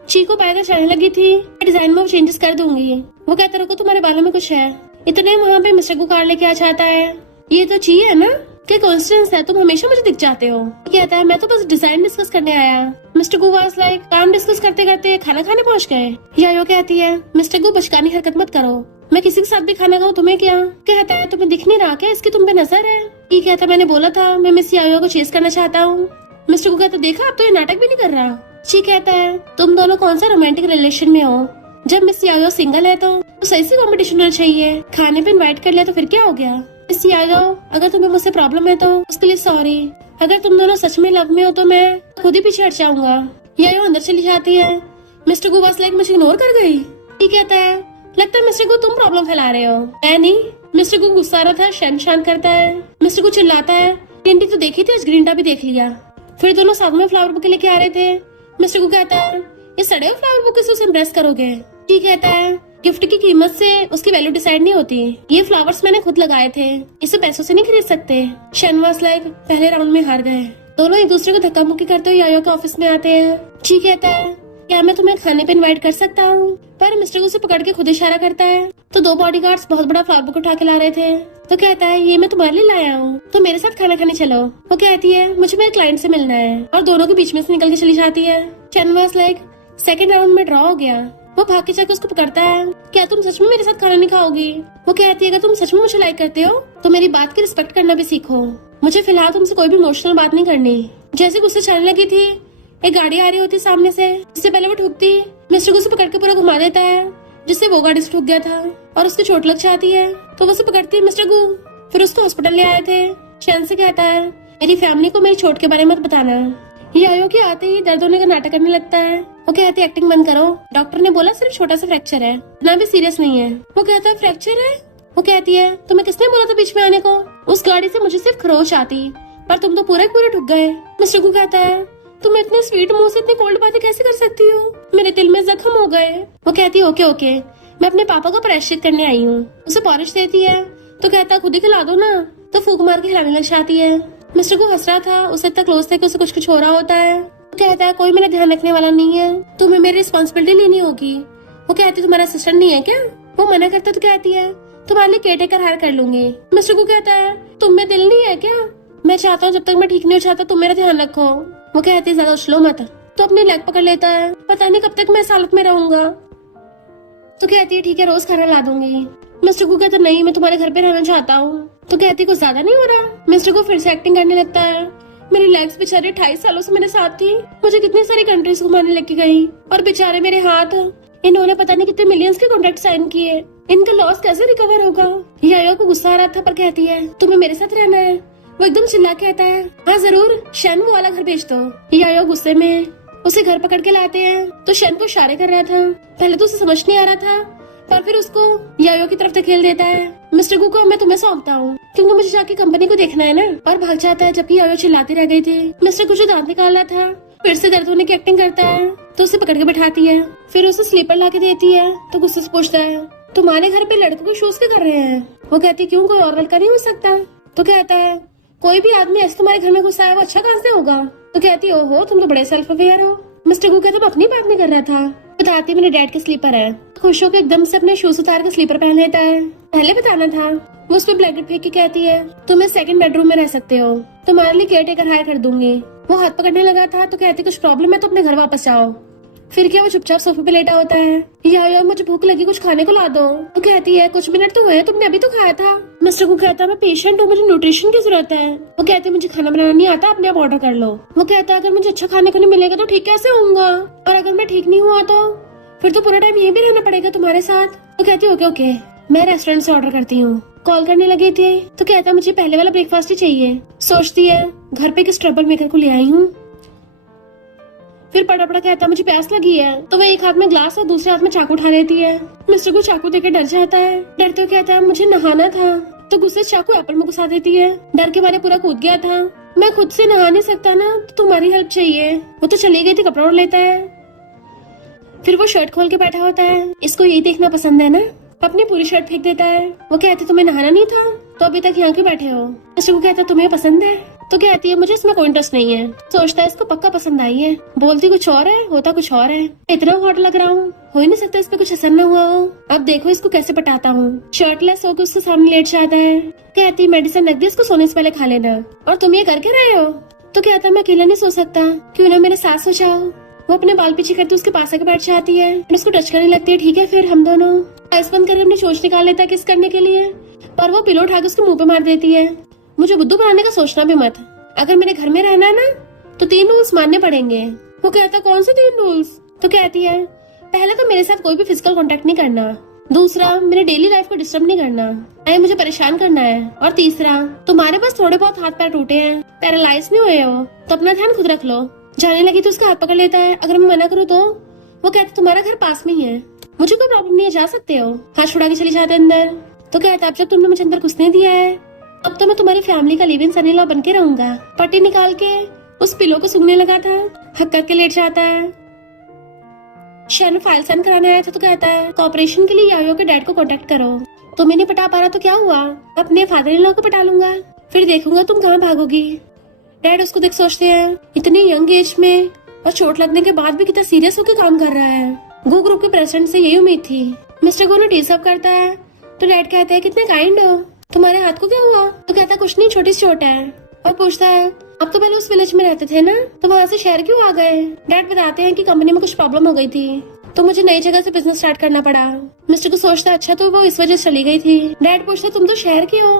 ची को बैगर चढ़ने लगी थी, डिजाइन में वो चेंजेस कर दूंगी। वो कहता, रुको तुम्हारे बालों में कुछ है। इतने वहाँ पे मिस्टर गु कार लेके आ जाता है। ये तो ची है ना, क्या कोइंसिडेंस है, तुम हमेशा मुझे दिख जाते हो। कहता है, मैं तो बस डिजाइन डिस्कस करने आया। मिस्टर गु वाज लाइक, काम डिस्कस करते करते खाना खाने पहुँच गए। यायो कहती है, मिस्टर गु बचकानी हरकत मत करो, मैं किसी के साथ भी खाना खाऊं, तुम्हें क्या? कहता है, तुम्हें दिख नहीं रहा क्या, इसकी तुम पे नजर है? ये कहता, मैंने बोला था मैं मिस यायो को चेस करना चाहता हूँ। मिस्टर गु कहता, देखा अब तो ये नाटक भी नहीं कर रहा। ची कहता है, तुम दोनों कौन सा रोमांटिक रिलेशन में हो? जब मिस यायो सिंगल है तो सही से कॉम्पिटिशन होना चाहिए। खाने पे इनवाइट कर लिया तो फिर क्या हो गया? मिस यायो, अगर तुम्हें मुझसे प्रॉब्लम है तो उसके लिए सॉरी। अगर तुम दोनों सच में लव में हो तो मैं खुद ही पीछे हट जाऊंगा। यायो अंदर चली जाती है। मिस्टर गु बस लाइक मुझे इग्नोर कर गई। ये कहता है, लगता है मिस्टर गु तुम प्रॉब्लम फैला रहे हो, मैं नहीं। मिस्टर गु गुस्सा आ रहा था, शैन शांत करता है। मिस्टर गु चिल्लाता है, ग्रीन टी तो देखी थी, आज ग्रीन टी भी देख लिया। फिर दोनों साथ में फ्लावर बुके लेके आ रहे थे। मिस्टर गु कहता है, ये सड़े हुए फ्लावर बुके से उसे इम्प्रेस करोगे? ठीक कहता है, गिफ्ट की कीमत से उसकी वैल्यू डिसाइड नहीं होती, ये फ्लावर्स मैंने खुद लगाए थे, इसे पैसों से नहीं खरीद सकते। शैनवास लाइक पहले राउंड में हार गए। दोनों एक दूसरे को धक्का मुक्की करते हुए यायो के ऑफिस में आते हैं। ची कहता है, क्या मैं तुम्हें खाने पे इनवाइट कर सकता हूँ? पर मिस्टर गु उसे पकड़ के खुद इशारा करता है। तो दो बॉडीगार्ड्स बहुत बड़ा फ्लावर बुक उठा के ला रहे थे। तो कहता है, ये मैं तुम्हारे लिए लाया हूँ, तो मेरे साथ खाना खाने चलो। वो कहती है, मुझे मेरे क्लाइंट से मिलना है, और दोनों के बीच में से निकल के चली जाती है। शैनवास लाइक सेकंड राउंड में ड्रॉ हो गया। वो भाग के जाकर उसको पकड़ता है, क्या तुम सच में मेरे साथ खाना नहीं खाओगी? वो कहती है, अगर तुम सच में मुझे लाइक करते हो तो मेरी बात की रिस्पेक्ट करना भी सीखो, मुझे फिलहाल तुमसे कोई भी इमोशनल बात नहीं करनी। जैसे गुस्से चढ़ने लगी थी, एक गाड़ी आ रही होती सामने से, इससे पहले वो ठुकती, मिस्टर गु उसे पकड़ के पूरा घुमा देता है, जिससे वो गाड़ी से ठुक गया था और उसकी चोट लग जाती है। तो वो उसे पकड़ती है मिस्टर गु, फिर उसको हॉस्पिटल ले आए थे। शैन से कहता है, मेरी फैमिली को मेरी चोट के बारे में मत बताना। यायो के आते ही दर्द होने का नाटक करने लगता है। वो कहती है, एक्टिंग बंद करो, डॉक्टर ने बोला सिर्फ छोटा सा फ्रैक्चर है, इतना भी सीरियस नहीं है। वो कहता है, फ्रैक्चर है? वो कहती है, तुम्हें किसने बोला था बीच में आने को? उस गाड़ी से मुझे सिर्फ खरोच आती, पर तुम तो पूरे ठुक गए। मिस्टर गु कहता है, तुम इतने स्वीट मुंह से इतनी कोल्ड बातें कैसे कर सकती हो, मेरे दिल में जख्म हो गए। वो कहती है, ओके ओके, मैं अपने पापा को प्रायश्चित करने आई हूँ। उसे पॉलिश देती है, तो कहता है, खुद ही खिला दो ना। तो फूक मार के खिलाने लग जाती है। मिस्टर गु हंस रहा था, उसे इतना क्लोज था कि उसे कुछ कुछ हो रहा होता है। वो कहता है, कोई मेरा ध्यान रखने वाला नहीं है, तुम्हें मेरी रिस्पॉन्सिबिलिटी लेनी होगी। वो कहती है, तुम्हारा असिस्टेंट नहीं है क्या? वो मना करता तो कहती है, तुम्हारे लिए केयरटेकर हायर कर लूंगी। मिस्टर गु कहता है, तुम में दिल नहीं है क्या? मैं चाहता हूँ जब तक मैं ठीक नहीं हो चाहता तुम मेरा ध्यान रखो। वो कहती है, ज्यादा उछलो मत। तो अपनी लेग पकड़ लेता है, पता नहीं कब तक मैं इस हालत में रहूंगा। तो कहती है, ठीक है, रोज खाना ला दूंगी। मिस्टर गु कहता, नहीं, मैं तुम्हारे घर पे रहना चाहता हूँ। तो कहती, कुछ ज्यादा नहीं हो रहा? मिस्टर गु फिर से एक्टिंग करने लगता है, मेरी लेग्स बेचारे 28 सालों से मेरे साथ थी, मुझे कितनी सारी कंट्रीज घुमाने लेके गई, और बेचारे मेरे हाथ, इन्होंने पता नहीं कितने मिलियंस के कॉन्ट्रैक्ट साइन किए, इनका लॉस कैसे रिकवर होगा? यायो को गुस्सा आ रहा था, पर कहती है, तुम्हें मेरे साथ रहना है। वो एकदम चिल्ला के कहता है, हाँ जरूर, शैन वो वाला घर भेज दो। यायो गुस्से में उसे घर पकड़ के लाते हैं। तो शैन को इशारे कर रहा था, पहले तो उसे समझ नहीं आ रहा था, पर फिर उसको यायो की तरफ धकेल देता है। मिस्टर गु को मैं तुम्हें सौंपता हूँ, क्योंकि मुझे जाके कंपनी को देखना है ना, और भाग जाता है। जबकि यायो चिल्लाती रह गई थी। मिस्टर गु जो दांत निकाल रहा था, फिर से दर्द होने की एक्टिंग करता है, तो उसे पकड़ के बैठाती है, फिर उसे स्लीपर ला के देती है। तो गुस्से से पूछता है, तुम्हारे घर पे लड़कों के शूज क्या कर रहे हैं? वो कहती, क्यों, कोई और लड़का नहीं हो सकता? तो कहता है, कोई भी आदमी ऐसे तुम्हारे घर में घुसा है, वो अच्छा कहाँ से होगा? तो कहती, ओहो, तुम तो बड़े सेल्फ अवेयर हो। मिस्टर गु कहता, मैं अपनी बात नहीं कर रहा था, बताती मेरे डैड के स्लीपर है। खुश होकर एकदम से अपने शूज उतार कर स्लीपर पहन लेता है। पहले बताना था। वो उस पर ब्लैंकेट फेंक के कहती है तुम इस सेकंड बेडरूम में रह सकते हो, तुम्हारे लिए केयर टेकर हायर कर दूंगी। वो हाथ पकड़ने लगा था तो कहती कुछ प्रॉब्लम है तो अपने घर वापस जाओ। फिर क्या वो चुपचाप सोफे पे लेटा होता है। यार मुझे भूख लगी, कुछ खाने को ला दो। वो कहती है कुछ मिनट तो हुए, तुमने अभी तो खाया था। मिस्टर को कहता है मैं पेशेंट हूँ, मुझे न्यूट्रिशन की जरूरत है। वो कहती है मुझे खाना बनाना नहीं आता, अपने आप ऑर्डर कर लो। वो कहता है अगर मुझे अच्छा खाने को नहीं मिलेगा तो ठीक कैसे होऊंगा, और अगर मैं ठीक नहीं हुआ तो फिर तो पूरा टाइम यहीं भी रहना पड़ेगा तुम्हारे साथ। तो कहती है ओके ओके, मैं रेस्टोरेंट से ऑर्डर करती हूँ। कॉल करने लगी थी तो कहता मुझे पहले वाला ब्रेकफास्ट ही चाहिए। सोचती है घर पे किस ट्रबल मेकर को ले आई हूँ। फिर पड़ा पड़ा कहता मुझे प्यास लगी है, तो वह एक हाथ में ग्लास और दूसरे हाथ में चाकू उठा लेती है। मिस्टर को चाकू देकर डर जाता है। डरते हुए कहता है मुझे नहाना था, तो गुस्से चाकू एप्पल में घुसा देती है। डर के मारे पूरा कूद गया था। मैं खुद से नहा नहीं सकता ना, तो तुम्हारी हेल्प चाहिए। वो तो चली गई थी, कपड़ा उड़ लेता है। फिर वो शर्ट खोल के बैठा होता है। इसको यही देखना पसंद है ना, अपनी पूरी शर्ट फेंक देता है। वो कहती तुम्हें नहाना नहीं था तो अभी तक यहाँ क्यों बैठे हो। मिस्टर को कहता तुम्हें पसंद है, तो कहती है मुझे इसमें कोई इंटरेस्ट नहीं है। सोचता है इसको पक्का पसंद आई है, बोलती कुछ और है होता कुछ और है। इतना हॉट लग रहा हूँ, हो ही नहीं सकता इस पे कुछ असर न हुआ हो। अब देखो इसको कैसे पटाता हूँ। शर्टलेस होकर उसके सामने लेट जाता है। कहती मेडिसिन रख दी, इसको सोने से पहले खा लेना। और तुम ये करके रहे हो। तो कहता मैं अकेला नहीं सो सकता, क्यों ना मेरे साथ सो जाओ। वो अपने बाल पीछे करते उसके पास आके बैठ जाती है, उसको टच करने लगती है। ठीक है फिर हम दोनों आइस बंद करके अपनी चोंच निकाल लेता है किस करने के लिए, पर वो पिलो उठा के उसके मुंह पे मार देती है। मुझे बुद्धू बनाने का सोचना भी मत। अगर मेरे घर में रहना है ना तो 3 रूल्स मानने पड़ेंगे। वो कहता कौन से 3 रूल्स। तो कहती है पहला तो मेरे साथ कोई भी फिजिकल कांटेक्ट नहीं करना, दूसरा मेरे डेली लाइफ को डिस्टर्ब नहीं करना, नहीं मुझे परेशान करना है, और तीसरा तुम्हारे पास थोड़े बहुत हाथ पैर टूटे हैं, पैरालाइज नहीं हुए हो तो अपना ध्यान खुद रख लो। जाने लगी तो उसका हाथ पकड़ लेता है। अगर मैं मना करूँ तो वो कहता तुम्हारा घर पास में ही है, मुझे कोई प्रॉब्लम नहीं है, जा सकते हो। हाथ छुड़ा के चली जाते अंदर। तो कहता अब जब तुमने मुझे अंदर घुसने दिया है अब तो मैं तुम्हारी फैमिली का live in son in law बन के रहूंगा। पट्टी निकाल के उस पिलो को सूंघने लगा था। हक करके लेट जाता है। शहर में फाइल साइन कराने आया था तो कहता है कॉपरेशन के लिए यायो के डैड को कांटेक्ट करो। तुम्हें नहीं पटा पा रहा तो क्या हुआ, अपने फादर इन लॉ को पटा लूंगा, फिर देखूंगा तुम कहाँ भागोगी। डैड उसको देख सोचते हैं इतनी यंग एज में और चोट लगने के बाद भी कितना सीरियस होकर काम कर रहा है। गो ग्रुप के प्रेसिडेंट से यही उम्मीद थी। मिस्टर को टी सर्व करता है तो डैड कहता है कितने काइंड हो, तुम्हारे हाथ को क्या हुआ। तो कहता कुछ नहीं, छोटी सी चोट है। और पूछता है अब तो पहले उस विलेज में रहते थे ना, तो वहाँ से शहर क्यों आ गए। डैड बताते हैं कि कंपनी में कुछ प्रॉब्लम हो गई थी तो मुझे नई जगह से बिजनेस स्टार्ट करना पड़ा। मिस्टर को सोचता अच्छा तो वो इस वजह से चली गई थी। डैड पूछता तुम तो शहर की हो,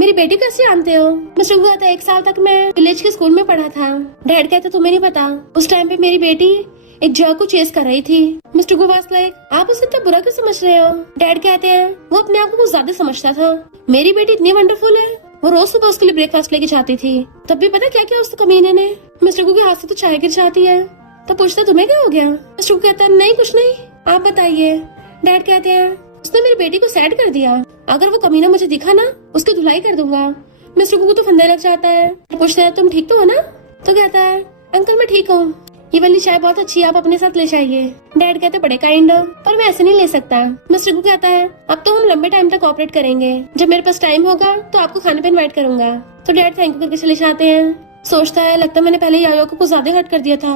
मेरी बेटी कैसे जानते हो। मिस्टर को कहता 1 साल तक मैं विलेज के स्कूल में पढ़ा था। डैड कहता तुम्हें नहीं पता, उस टाइम पे मेरी बेटी एक जॉब को चेस कर रही थी। मिस्टर को वास लाइक आप उसे इतना बुरा क्यों समझ रहे हो। डैड कहते हैं वो अपने आप को कुछ ज्यादा समझता था, मेरी बेटी इतनी वंडरफुल है, वो रोज सुबह उसके लिए ब्रेकफास्ट लेके जाती थी, तब भी पता क्या क्या उस कमीने ने। मिस्टर को हाथ से तो चाय गिर जाती है तो पूछता तुम्हें क्या हो गया। मिस्टर को कहता है नहीं कुछ नहीं, आप बताइए। डैड कहते हैं उसने मेरी बेटी को सैड कर दिया, अगर वो कमीना मुझे दिखा ना उसकी धुलाई कर दूंगा। मिस्टर को तो फंदे लग जाता है। पूछता है तुम ठीक तो हो ना। तो कहता है अंकल मैं ठीक हूँ, ये वाली चाय बहुत अच्छी है, आप अपने साथ ले जाइए। डैड कहते बड़े काइंड हो, पर मैं ऐसे नहीं ले सकता। मिस्टर को कहता है अब तो हम लंबे टाइम तक ऑपरेट करेंगे, जब मेरे पास टाइम होगा तो आपको खाने पे इनवाइट करूंगा। तो डैड थैंक यू करके चले जाते हैं। सोचता है लगता मैंने पहले यायो को कुछ ज्यादा हर्ट कर दिया था।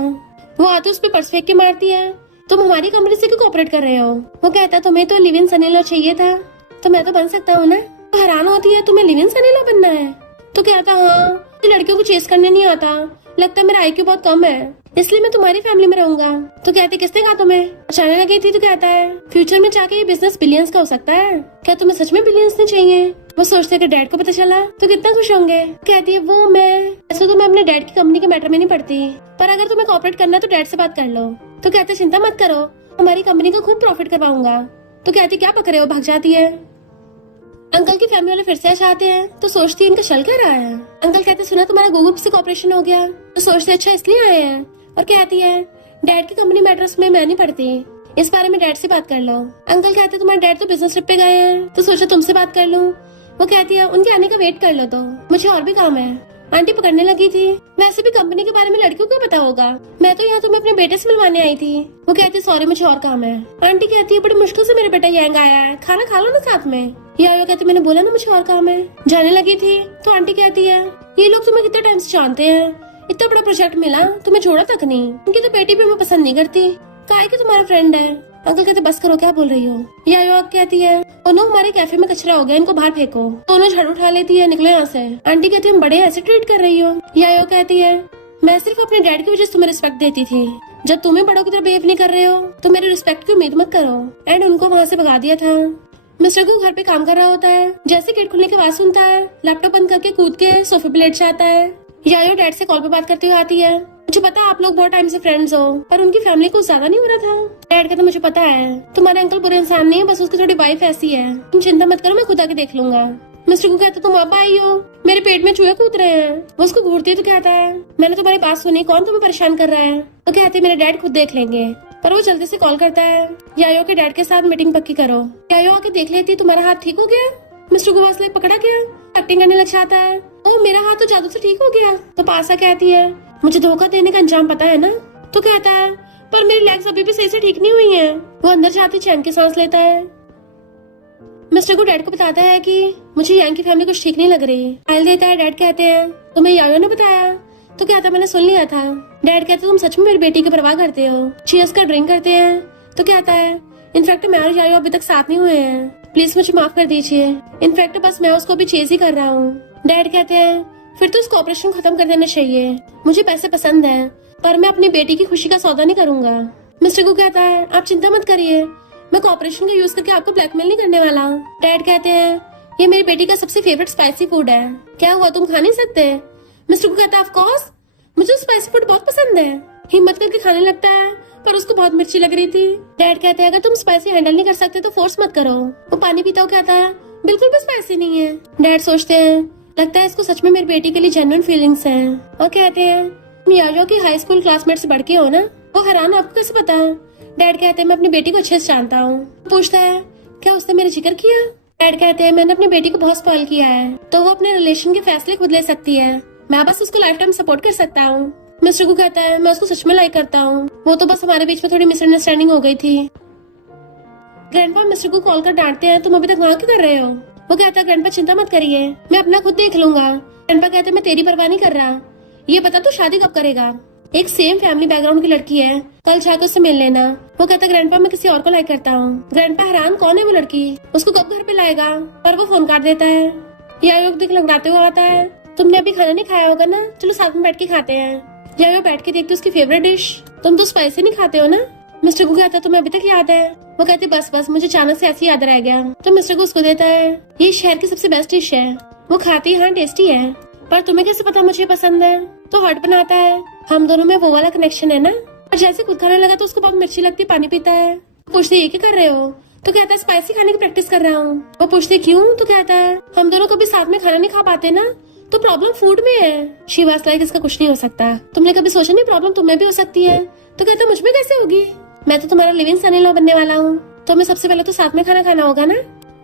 वो आते उस पर पर्स फेंक के मारती है तुम हमारी कंपनी से क्यों कोऑपरेट कर रहे हो। वो कहता है तुम्हें तो live in son in law चाहिए था तो मैं तो बन सकता हूँ ना। तो हैरान होती है तुम्हें live in son in law बनना है। तो कहता हाँ लड़कियों को चेस करने नहीं आता, लगता है मेरा IQ बहुत कम है, इसलिए मैं तुम्हारी फैमिली में रहूंगा। तो कहते किसने कहा तुम्हें। जाने लगी थी तो कहता है फ्यूचर में जाके ये बिजनेस बिलियंस का हो सकता है, क्या तुम्हें सच में बिलियंस नहीं चाहिए। वो सोचते कि डैड को पता चला तो कितना खुश होंगे। कहती है वो मैं ऐसे तो मैं अपने डैड की कंपनी के मैटर में नहीं पड़ती, पर अगर तुम्हें कॉपरेट करना है तो डैड से बात कर लो। तो कहते चिंता मत करो, हमारी कंपनी का खूब प्रॉफिट करवाऊंगा। तो कहती क्या पकड़े हो, भाग जाती है। अंकल की फैमिली वाले फिर से चाहते हैं तो सोचती है इनका चल कर रहा है। अंकल कहते सुना तुम्हारा गूगल से कॉपरेशन हो गया, तो सोचते अच्छा इसलिए आए हैं। और कहती है डैड की कंपनी मैटर्स में मैं नहीं पढ़ती, इस बारे में डैड से बात कर लो। अंकल कहते तुम्हारे डैड तो बिजनेस ट्रिप पे गए हैं तो सोचा तुमसे बात कर लूं। वो कहती है उनके आने का वेट कर लो, तो मुझे और भी काम है। आंटी पकड़ने लगी थी, वैसे भी कंपनी के बारे में लड़कियों को पता होगा, मैं तो यहाँ तुम्हें अपने बेटे से मिलवाने आई थी। वो कहती सॉरी मुझे और काम है। आंटी कहती है बड़ी मुश्किल से मेरा बेटा यंग आया है, खाना खा लो ना साथ में। यायो कहती मैंने बोला ना मुझे और काम है। जाने लगी थी तो आंटी कहती है ये लोग तुम्हें कितने टाइम से जानते हैं, इतना बड़ा प्रोजेक्ट मिला तुम्हें छोड़ा तक नहीं, उनकी तो बेटी भी मैं पसंद नहीं करती, काय कि तुम्हारा फ्रेंड है। अंकल कहते बस करो, क्या बोल रही हो। यायो कहती है दोनों हमारे कैफे में कचरा हो गया, इनको बाहर फेंको। दोनों झाड़ू उठा लेती है, निकलो यहाँ से। आंटी कहती है हम बड़े ऐसे ट्रीट कर रही हो। यायो कहती है मैं सिर्फ अपने डैड की वजह से तुम्हें रिस्पेक्ट देती थी, जब तुम्हें बड़ों की तरह बिहेव नहीं कर रहे हो तो मेरी रिस्पेक्ट की उम्मीद मत करो। एंड उनको वहाँ से भगा दिया था। मिस्टर गू घर पे काम कर रहा होता है। जैसे गेट खुलने की आवाज सुनता है, लैपटॉप बंद करके कूद के सोफे पे लेट जाता है। यायो डैड से कॉल पे बात करते हुए आती है, मुझे पता है आप लोग बहुत टाइम से फ्रेंड्स हो, पर उनकी फैमिली को ज्यादा नहीं हो रहा था। डैड कहता मुझे पता है, तुम्हारे अंकल बुरे इंसान नहीं है, बस उसकी थोड़ी वाइफ ऐसी है, तुम चिंता मत करो, मैं खुद आके देख लूंगा। मिस्टर गू कहता तुम अब आई हो, मेरे पेट में चूहे कूद रहे हैं। वो उसको घूरती तो कहता है मैंने तुम्हारी बात सुनी, कौन तुम्हें परेशान कर रहा है। तो कहते मेरे डैड खुद देख लेंगे, पर वो जल्दी से कॉल करता है यायो के डैड के साथ मीटिंग पक्की करो। यायो आके देख लेती तुम्हारा हाथ ठीक हो गया। मिस्टर गू लाइक पकड़ा गया, एक्टिंग करने लग जाता है। ओ मेरा हाथ तो जादू से ठीक हो गया। तो पासा कहती है मुझे धोखा देने का अंजाम पता है ना। तो कहता है पर मेरी लेग्स अभी भी सही से ठीक नहीं हुई हैं। वो अंदर जाते चैन की सांस लेता है। मिस्टर को डैड को बताता है कि मुझे यांग की फैमिली कुछ ठीक नहीं लग रही। फाइल देता है। डैड कहते हैं तुम्हें यायो ने बताया। तो कहता मैंने सुन लिया था। डैड कहते तुम सच में मेरी बेटी की परवाह करते हो। चीयर्स का ड्रिंक करते हैं। तो कहता है इनफैक्ट मैं और यायो अभी तक साथ नहीं हुए हैं, प्लीज मुझे माफ कर दीजिए। इनफैक्ट बस मैं उसको अभी चेज ही कर रहा हूँ। डैड कहते हैं फिर तो उसको ऑपरेशन खत्म कर देना चाहिए। मुझे पैसे पसंद है, पर मैं अपनी बेटी की खुशी का सौदा नहीं करूंगा। मिस्टर को कहता है आप चिंता मत करिए, मैं ऑपरेशन का यूज करके आपको ब्लैकमेल नहीं करने वाला। डैड कहते हैं ये मेरी बेटी का सबसे फेवरेट स्पाइसी फूड है, क्या हुआ तुम खा नहीं सकते। मिस्टर को कहता है ऑफ कोर्स, मुझे स्पाइसी फूड बहुत पसंद है। हिम्मत करके खाने लगता है, पर उसको बहुत मिर्ची लग रही थी। डैड कहते हैं अगर तुम स्पाइसी हैंडल नहीं कर सकते तो फोर्स मत करो। वो पानी पीता हुआ कहता है बिल्कुल भी स्पाइसी नहीं है। डैड सोचते हैं लगता है इसको सच में मेरी बेटी के लिए जेन्युइन फीलिंग्स हैं। और कहते हैं यायो की हाई स्कूल क्लासमेट से बढ़ के हो ना। वो हैरान आपको कैसे पता। डैड कहते हैं मैं अपनी बेटी को अच्छे से जानता हूँ। पूछता है क्या उसने मेरा जिक्र किया। डैड कहते हैं मैंने अपनी बेटी को बहुत स्पॉइल किया है, तो वो अपने रिलेशन के फैसले खुद ले सकती है, मैं बस उसको लाइफ टाइम सपोर्ट कर सकता हूँ। मिस्टर को कहता है मैं उसको सच में लाइक करता हूँ, वो तो बस हमारे बीच में थोड़ी मिसअंडरस्टैंडिंग हो गई थी। ग्रैंडपा मिस्टर को कॉल कर डांटते हैं तुम अभी तक वहाँ क्या कर रहे हो। वो कहता है ग्रैंडपा चिंता मत करिए, मैं अपना खुद देख लूंगा। ग्रैंडपा कहते हैं मैं तेरी परवाह नहीं कर रहा, ये बता तू शादी कब करेगा। एक सेम फैमिली बैकग्राउंड की लड़की है, कल जाकर उससे मिल लेना। वो कहता है ग्रैंडपा मैं किसी और को लाइक करता हूँ। ग्रैंडपा हैरान कौन है वो लड़की, उसको कब घर पे लाएगा, पर वो फोन काट देता है। यायो लंगड़ाते हुए आता है तुमने अभी खाना नहीं खाया होगा ना, चलो साथ में बैठ के खाते हैं। यायो बैठ के देखते उसकी फेवरेट डिश, तुम तो स्पाइसी नहीं खाते हो ना। मिस्टर को कहता है तुम्हें अभी तक याद है। वो कहते बस मुझे अचानक से ऐसी याद रह गया। तो मिस्टर को उसको देता है ये शहर की सबसे बेस्ट डिश है, वो खाती हाँ टेस्टी है, पर तुम्हें कैसे पता मुझे पसंद है। तो हर्ट बनाता है हम दोनों में वो वाला कनेक्शन है ना। और जैसे खुद खाने लगा तो उसको बहुत मिर्ची लगती, पानी पीता है। पूछते ये क्या कर रहे हो। तो कहता है स्पाइसी खाने की प्रैक्टिस कर रहा हूँ। वो पूछते क्यों। तो कहता है हम दोनों कभी साथ में खाना नहीं खा पाते ना, तो प्रॉब्लम फूड में है। शी वाज लाइक इसका कुछ नहीं हो सकता, तुमने कभी सोचा नहीं प्रॉब्लम तुम्हें भी हो सकती है। तो कहता मुझ में कैसे होगी, मैं तो तुम्हारा लिविंग सन इन लॉ बनने वाला हूँ, तो हमें सबसे पहले तो साथ में खाना खाना होगा ना।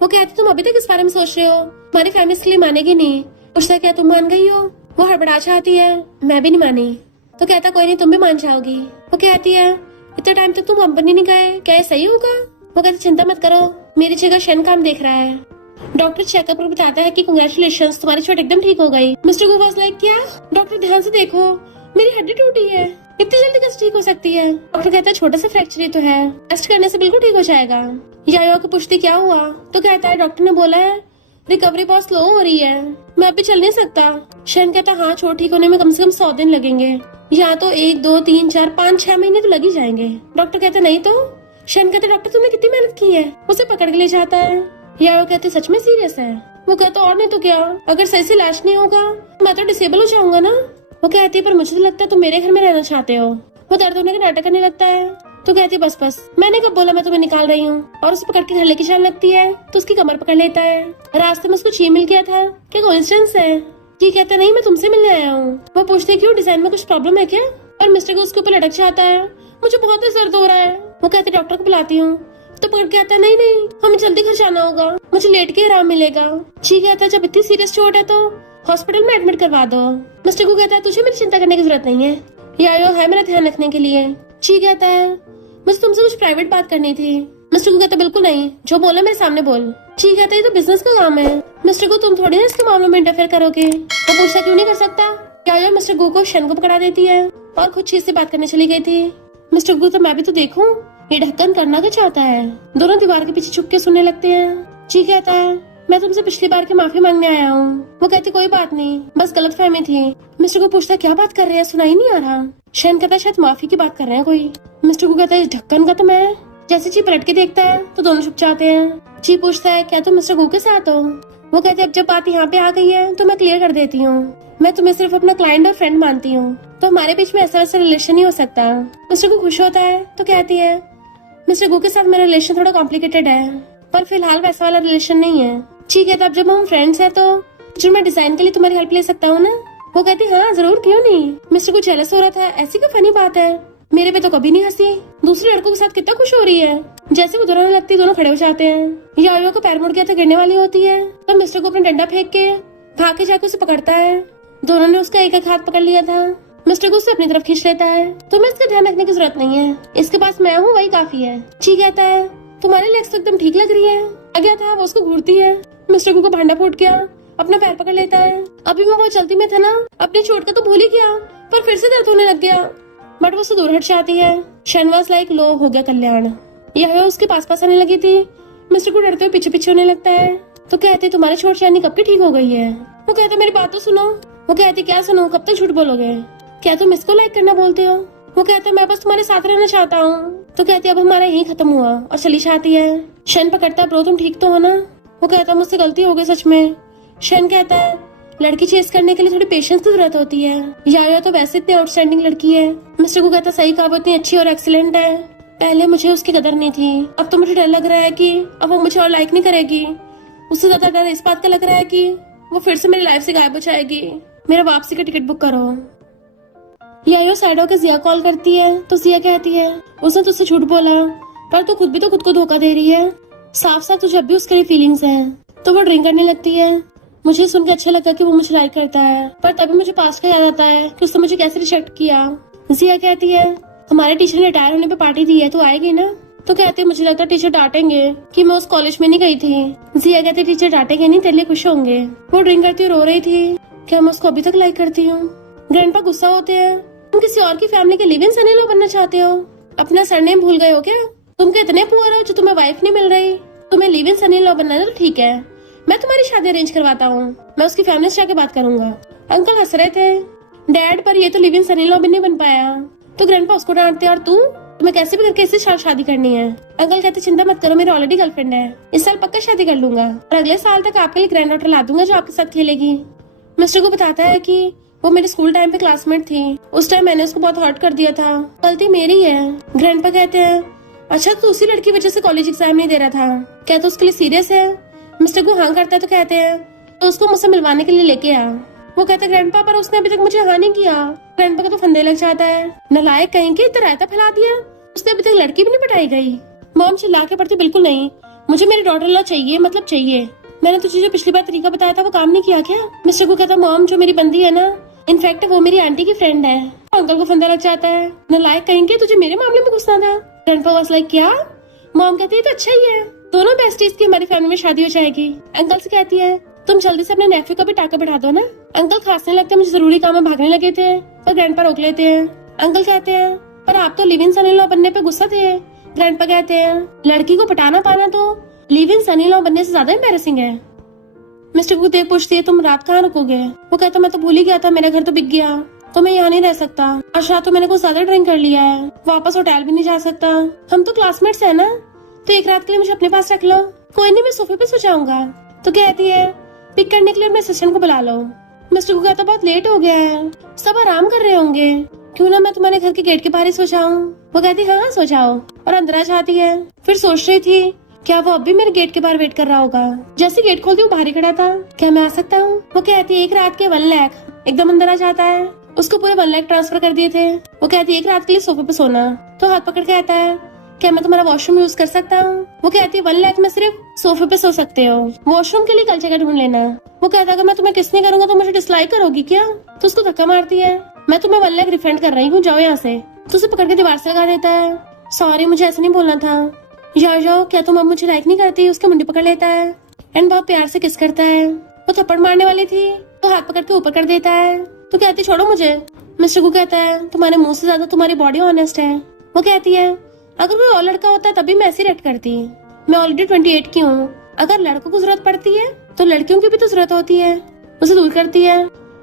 वो कहती तुम अभी तक इस बारे में सोच रहे हो, हमारी फैमिली इसके लिए मानेगी नहीं। पूछता क्या तुम मान गई हो। वो हड़बड़ा चाहती है मैं भी नहीं मानी। तो कहता कोई नहीं तुम भी मान जाओगी। वो कहती है इतने टाइम तक तुम कंपनी नहीं गए, क्या ये सही होगा। वो कहती चिंता मत करो, मेरी जगह शन काम देख रहा है। डॉक्टर चेकअप पर बताता है कि कांग्रेचुलेशंस तुम्हारी चोट एकदम ठीक हो गई। मिस्टर गू वाज लाइक क्या। डॉक्टर ध्यान से देखो मेरी हड्डी टूटी है, इतनी जल्दी कैसे ठीक हो सकती है। डॉक्टर कहता है छोटा सा फ्रैक्चर ही तो है, टेस्ट करने से बिल्कुल ठीक हो जाएगा। यायो को पूछती क्या हुआ। तो कहता है डॉक्टर ने बोला है रिकवरी बहुत स्लो हो रही है, मैं अभी चल नहीं सकता। शन कहता हाँ चोट ठीक होने में कम से कम 100 दिन लगेंगे, या तो 1 2 3 4 5 6 महीने तो लग ही जाएंगे। डॉक्टर कहता नहीं तो। शन कहता डॉक्टर तुमने कितनी मेहनत की है। उसे पकड़ के ले जाता है। या वो कहते सच में सीरियस है। वो कहता और नहीं तो क्या, अगर सही से इलाज नहीं होगा मैं तो डिसेबल हो जाऊंगा ना। वो कहती है पर मुझे तो लगता है तुम मेरे घर में रहना चाहते हो। वो दर्द होने का नाटक करने लगता है। तो कहती है बस मैंने कब बोला मैं तुम्हें निकाल रही हूँ। और उसे पकड़ के घर लेके जाने लगती है, तो उसकी कमर पकड़ लेता है। रास्ते में उसको छीन मिल गया था, क्या कोइंसिडेंस है। ये कहता नहीं मैं तुमसे मिलने आया हूँ। वो पूछते क्यों, डिजाइन में कुछ प्रॉब्लम है क्या। और मिस्टर को उसके ऊपर लटक जाता है, मुझे बहुत दर्द हो रहा है। वो कहते डॉक्टर को बुलाती हूँ। तो पकड़ के आता नहीं हमें जल्दी घर जाना होगा, मुझे लेट के आराम मिलेगा। जी कहता है जब इतनी सीरियस चोट है तो हॉस्पिटल में एडमिट करवा दो। मिस्टर को कहता है तुझे मेरी चिंता करने की जरूरत नहीं है, यायो है मेरा ध्यान रखने के लिए। जी कहता है मुझे तुमसे कुछ प्राइवेट बात करनी थी। मिस्टर को कहता है बिल्कुल नहीं, जो बोला मेरे सामने बोल। जी कहता है ये तो बिजनेस का काम है, मिस्टर को तुम थोड़ी ना इसके मामलों में इंटरफेयर करोगे। वो पूछता क्यों नहीं कर सकता। यायो मिस्टर गो को शन को पकड़ा देती है और खुद चीज से बात करने चली गई थी। मिस्टर गुप्ता तो मैं भी तो देखूं, ये ढक्कन करना क्या चाहता है। दोनों दीवार के पीछे छुप के सुनने लगते हैं। ची कहता है मैं तुमसे पिछली बार की माफी मांगने आया हूँ। वो कहती कोई बात नहीं, बस गलतफहमी थी। मिस्टर को पूछता क्या बात कर रहे हैं, सुनाई नहीं आ रहा। शन कहता है शायद माफी की बात कर रहे हैं कोई। मिस्टर को कहता है इस ढक्कन का तो मैं। जैसे ची पलट के देखता है तो दोनों छुप जाते हैं। ची पूछता है क्या तुम मिस्टर गु के साथ हो। वो कहते अब जब बात यहाँ पे आ गई है तो मैं क्लियर कर देती हूँ, मैं तुम्हें सिर्फ अपना क्लाइंट और फ्रेंड मानती हूँ, तो हमारे बीच में ऐसा वैसा रिलेशन नहीं हो सकता। मिस्टर को खुश होता है तो कहती है मिस्टर गु के साथ मेरा रिलेशन थोड़ा कॉम्प्लिकेटेड है, पर फिलहाल वैसा वाला रिलेशन नहीं है। ठीक है तो अब जब हम फ्रेंड्स हैं तो जो मैं डिजाइन के लिए तुम्हारी हेल्प ले सकता हूँ ना। वो कहती हाँ जरूर, क्यों नहीं। मिस्टर को जेलस हो रहा था, ऐसी क्या फनी बात है, मेरे पे तो कभी नहीं हंसी, दूसरे लड़कों के साथ कितना खुश हो रही है। जैसे वो दोनों लगती दोनों खड़े हो जाते हैं। यायो को पैर मुड़ गया तो गिरने वाली होती है तो मिस्टर को अपना डंडा फेंक के भाग के जाके उसे पकड़ता है। दोनों ने उसका एक एक हाथ पकड़ लिया था। मिस्टर को उसे अपनी तरफ खींच लेता है। तुम्हें इसका ध्यान रखने की जरूरत नहीं है, इसके पास मैं हूँ वही काफी है। ठीक कहता है तुम्हारे लेग्स तो एकदम ठीक लग रही है। आ गया था वो उसको घूरती है। मिस्टर को भांडा फूट गया, अपना पैर पकड़ लेता है। अभी मैं बहुत जल्दी में था ना, अपनी चोट का तो भूल ही गया, पर फिर से दर्द होने लग गया। बट वो उससे दूर हट जाती है। शनवास लाइक लो हो गया कल्याण। यह उसके पास आने लगी थी। मिस्टर को डरते हुए पीछे पीछे होने लगता है तो कहते तुम्हारी चोट शानी कब की ठीक हो गई है। वो कहते मेरी बात तो सुनो। वो कहती क्या सुनो, कब तक झूठ बोलोगे, क्या तुम इसको लाइक करना बोलते हो। वो कहते मैं बस तुम्हारे साथ रहना चाहता हूँ। तो कहते अब हमारा यही खत्म हुआ और चली जाती है। शन पकड़ता ब्रो तुम ठीक तो हो ना। वो कहता मुझसे गलती हो गई सच में। शन कहता है लड़की चेस करने के लिए थोड़ी पेशेंस की जरूरत होती है, या तो वैसे इतनी आउटस्टैंडिंग लड़की है। मिस्टर को कहता सही कहा, वो इतनी अच्छी और एक्सीलेंट है, पहले मुझे उसकी कदर नहीं थी, अब तो मुझे डर लग रहा है कि अब वो मुझे और लाइक नहीं करेगी। उससे ज्यादा डर इस बात का लग रहा है कि वो फिर से मेरी लाइफ से गायब हो जाएगी। मेरा वापसी का टिकट बुक करो। यायो साइड होकर जिया कॉल करती है तो जिया कहती है उसने तुझसे झूठ बोला, पर तू खुद भी तो खुद को धोखा दे रही है, साफ साफ तुझे अब भी उसके लिए फीलिंग्स हैं। तो वो ड्रिंक करने लगती है। मुझे सुन के अच्छा लगा कि वो मुझे लाइक करता है, पर तभी मुझे पास्ट का याद आता है कि उसने मुझे कैसे रिजेक्ट किया। जिया कहती है हमारे टीचर ने रिटायर होने पे पार्टी दी है, तू आएगी ना। तो कहते मुझे लगता है टीचर डांटेंगे कि मैं उस कॉलेज में नहीं गई थी। जिया कहती टीचर डांटेंगे नहीं, तेरे लिए खुश होंगे। वो ड्रिंक करती हुई रो रही थी, क्या मैं उसको अभी तक लाइक करती हूँ। ग्रैंडपा गुस्सा होते हैं, तुम किसी और की फैमिली के live in son in law बनना चाहते हो, अपना सरनेम भूल गए हो क्या। तुम क्या इतने पुअर हो जो तुम्हें वाइफ नहीं मिल रही, तुम्हें live in son in law बनना है तो ठीक है, मैं तुम्हारी शादी अरेंज करवाता हूँ, मैं उसकी फैमिली से जाके बात करूंगा। अंकल हंस रहे थे, डैड पर ये तो live in son in law भी नहीं बन पाया। तो ग्रैंडपा उसको डांटते और तुम्हें कैसे भी करके इससे शादी करनी है। अंकल कहते चिंता मत करो, मेरी ऑलरेडी गर्लफ्रेंड है, इस साल पक्का शादी कर लूंगा और अगले साल तक आपके लिए ग्रैंड डॉटर ला दूंगा जो आपके साथ खेलेगी। मिस्टर को बताता है कि वो मेरे स्कूल टाइम पे क्लासमेट थी, उस टाइम मैंने उसको बहुत हर्ट कर दिया था, गलती मेरी है। ग्रैंडपा कहते हैं अच्छा तो उसी लड़की वजह से कॉलेज एग्जाम नहीं दे रहा था, क्या तो उसके लिए सीरियस है। मिस्टर को हाँ करता है तो कहते हैं तो उसको मुझसे मिलवाने के लिए लेके आ। वो कहते हैं ग्रैंडपा पर उसने अभी तक मुझे हाँ नहीं किया। ग्रैंडपा का तो फंदे लग जाता है, नालायक कहीं के इतना रायता फैला दिया, उसने अभी तक लड़की भी नहीं पटाई गई। मॉम चिल्ला के पड़ती बिल्कुल नहीं, मुझे मेरी डॉटर इन लॉ चाहिए, मतलब चाहिए। मैंने तुझे जो पिछली बार तरीका बताया था वो काम नहीं किया क्या। मिस्टर को कहता मॉम जो मेरी बंदी है ना, इनफैक्ट वो मेरी आंटी की फ्रेंड है। अंकल को फंदा लग जाता है, नालायक कहेंगे तुझे मेरे मामले में घुसना था। ग्रैंडपा वाज लाइक क्या। मॉम कहती है तो अच्छा ही है, दोनों बेस्टीज की हमारी फैमिली में शादी हो जाएगी। अंकल से कहती है तुम जल्दी से अपने नेफ्यू का भी टाका बैठा दो ना। अंकल खांसने लगते मुझे जरूरी काम में भागने लगे थे, पर ग्रैंडपा रोक लेते हैं। अंकल कहते हैं पर आप तो live in son in law बनने पे गुस्सा थे। ग्रैंडपा कहते हैं लड़की को पटाना पाना तो live in son in law बनने से ज्यादा एम्बैरेसिंग है। मिस्टर को देख पूछती है तुम रात कहाँ रुकोगे। वो कहता मैं तो भूल ही गया था, मेरा घर तो बिक गया, तो मैं यहाँ नहीं रह सकता। आज रात तो मैंने कुछ ज्यादा ड्रिंक कर लिया है, वापस होटल भी नहीं जा सकता। हम तो क्लासमेट्स है ना, तो एक रात के लिए मुझे अपने पास रख लो। कोई नहीं, मैं सोफे पे सो जाऊंगा। तो कहती है पिक करने के लिए अपने असिस्टेंट को बुला लो। मिस्टर को कहता बहुत लेट हो गया है, सब आराम कर रहे होंगे, क्यों ना मैं तुम्हारे घर के गेट के बाहर ही सो जाऊं। वो कहती हाँ सो जाओ और अंदर आ जाती है। फिर सोच रही थी क्या वो अब भी मेरे गेट के बाहर वेट कर रहा होगा। जैसे गेट खोलती वो बाहर ही खड़ा था, क्या मैं आ सकता हूँ। वो कहती है एक रात के 1 लाख। एकदम अंदर आ जाता है, उसको पूरे 1 लाख ट्रांसफर कर दिए थे। वो कहती है एक रात के लिए सोफे पे सोना। तो हाथ पकड़ के कहता है क्या मैं तुम्हारा वॉशरूम यूज कर सकता हूँ। वो कहती है 1 लाख में सिर्फ सोफे पे सो सकते हो, वॉशरूम के लिए कल जगह ढूंढ लेना। वो कहता है अगर मैं तुम्हें किस नहीं करूंगा तो मुझे डिसलाइक करोगी क्या। तो उसको धक्का मारती है, मैं तुम्हें 1 लाख रिफंड कर रही हूँ, जाओ यहाँ से। तो उसे पकड़ के दीवार से लगा देता है, सॉरी मुझे ऐसा नहीं बोलना था, जाओ जाओ, क्या तुम अब मुझे लाइक नहीं करती। उसके मुंडी पकड़ लेता है एंड बहुत प्यार से किस करता है। वो थप्पड़ मारने वाली थी तो हाथ पकड़ के ऊपर कर देता है। तो कहती छोड़ो मुझे। मिस्टर को कहता है तुम्हारे मुंह से ज्यादा तुम्हारी बॉडी ऑनेस्ट है। वो कहती है अगर कोई और लड़का होता तब भी मैं ऐसी रिएक्ट करती। मैं ऑलरेडी 28 की हूँ। अगर लड़कों को जरूरत पड़ती है तो लड़कियों की भी तो जरूरत होती है। उसे दूर करती है।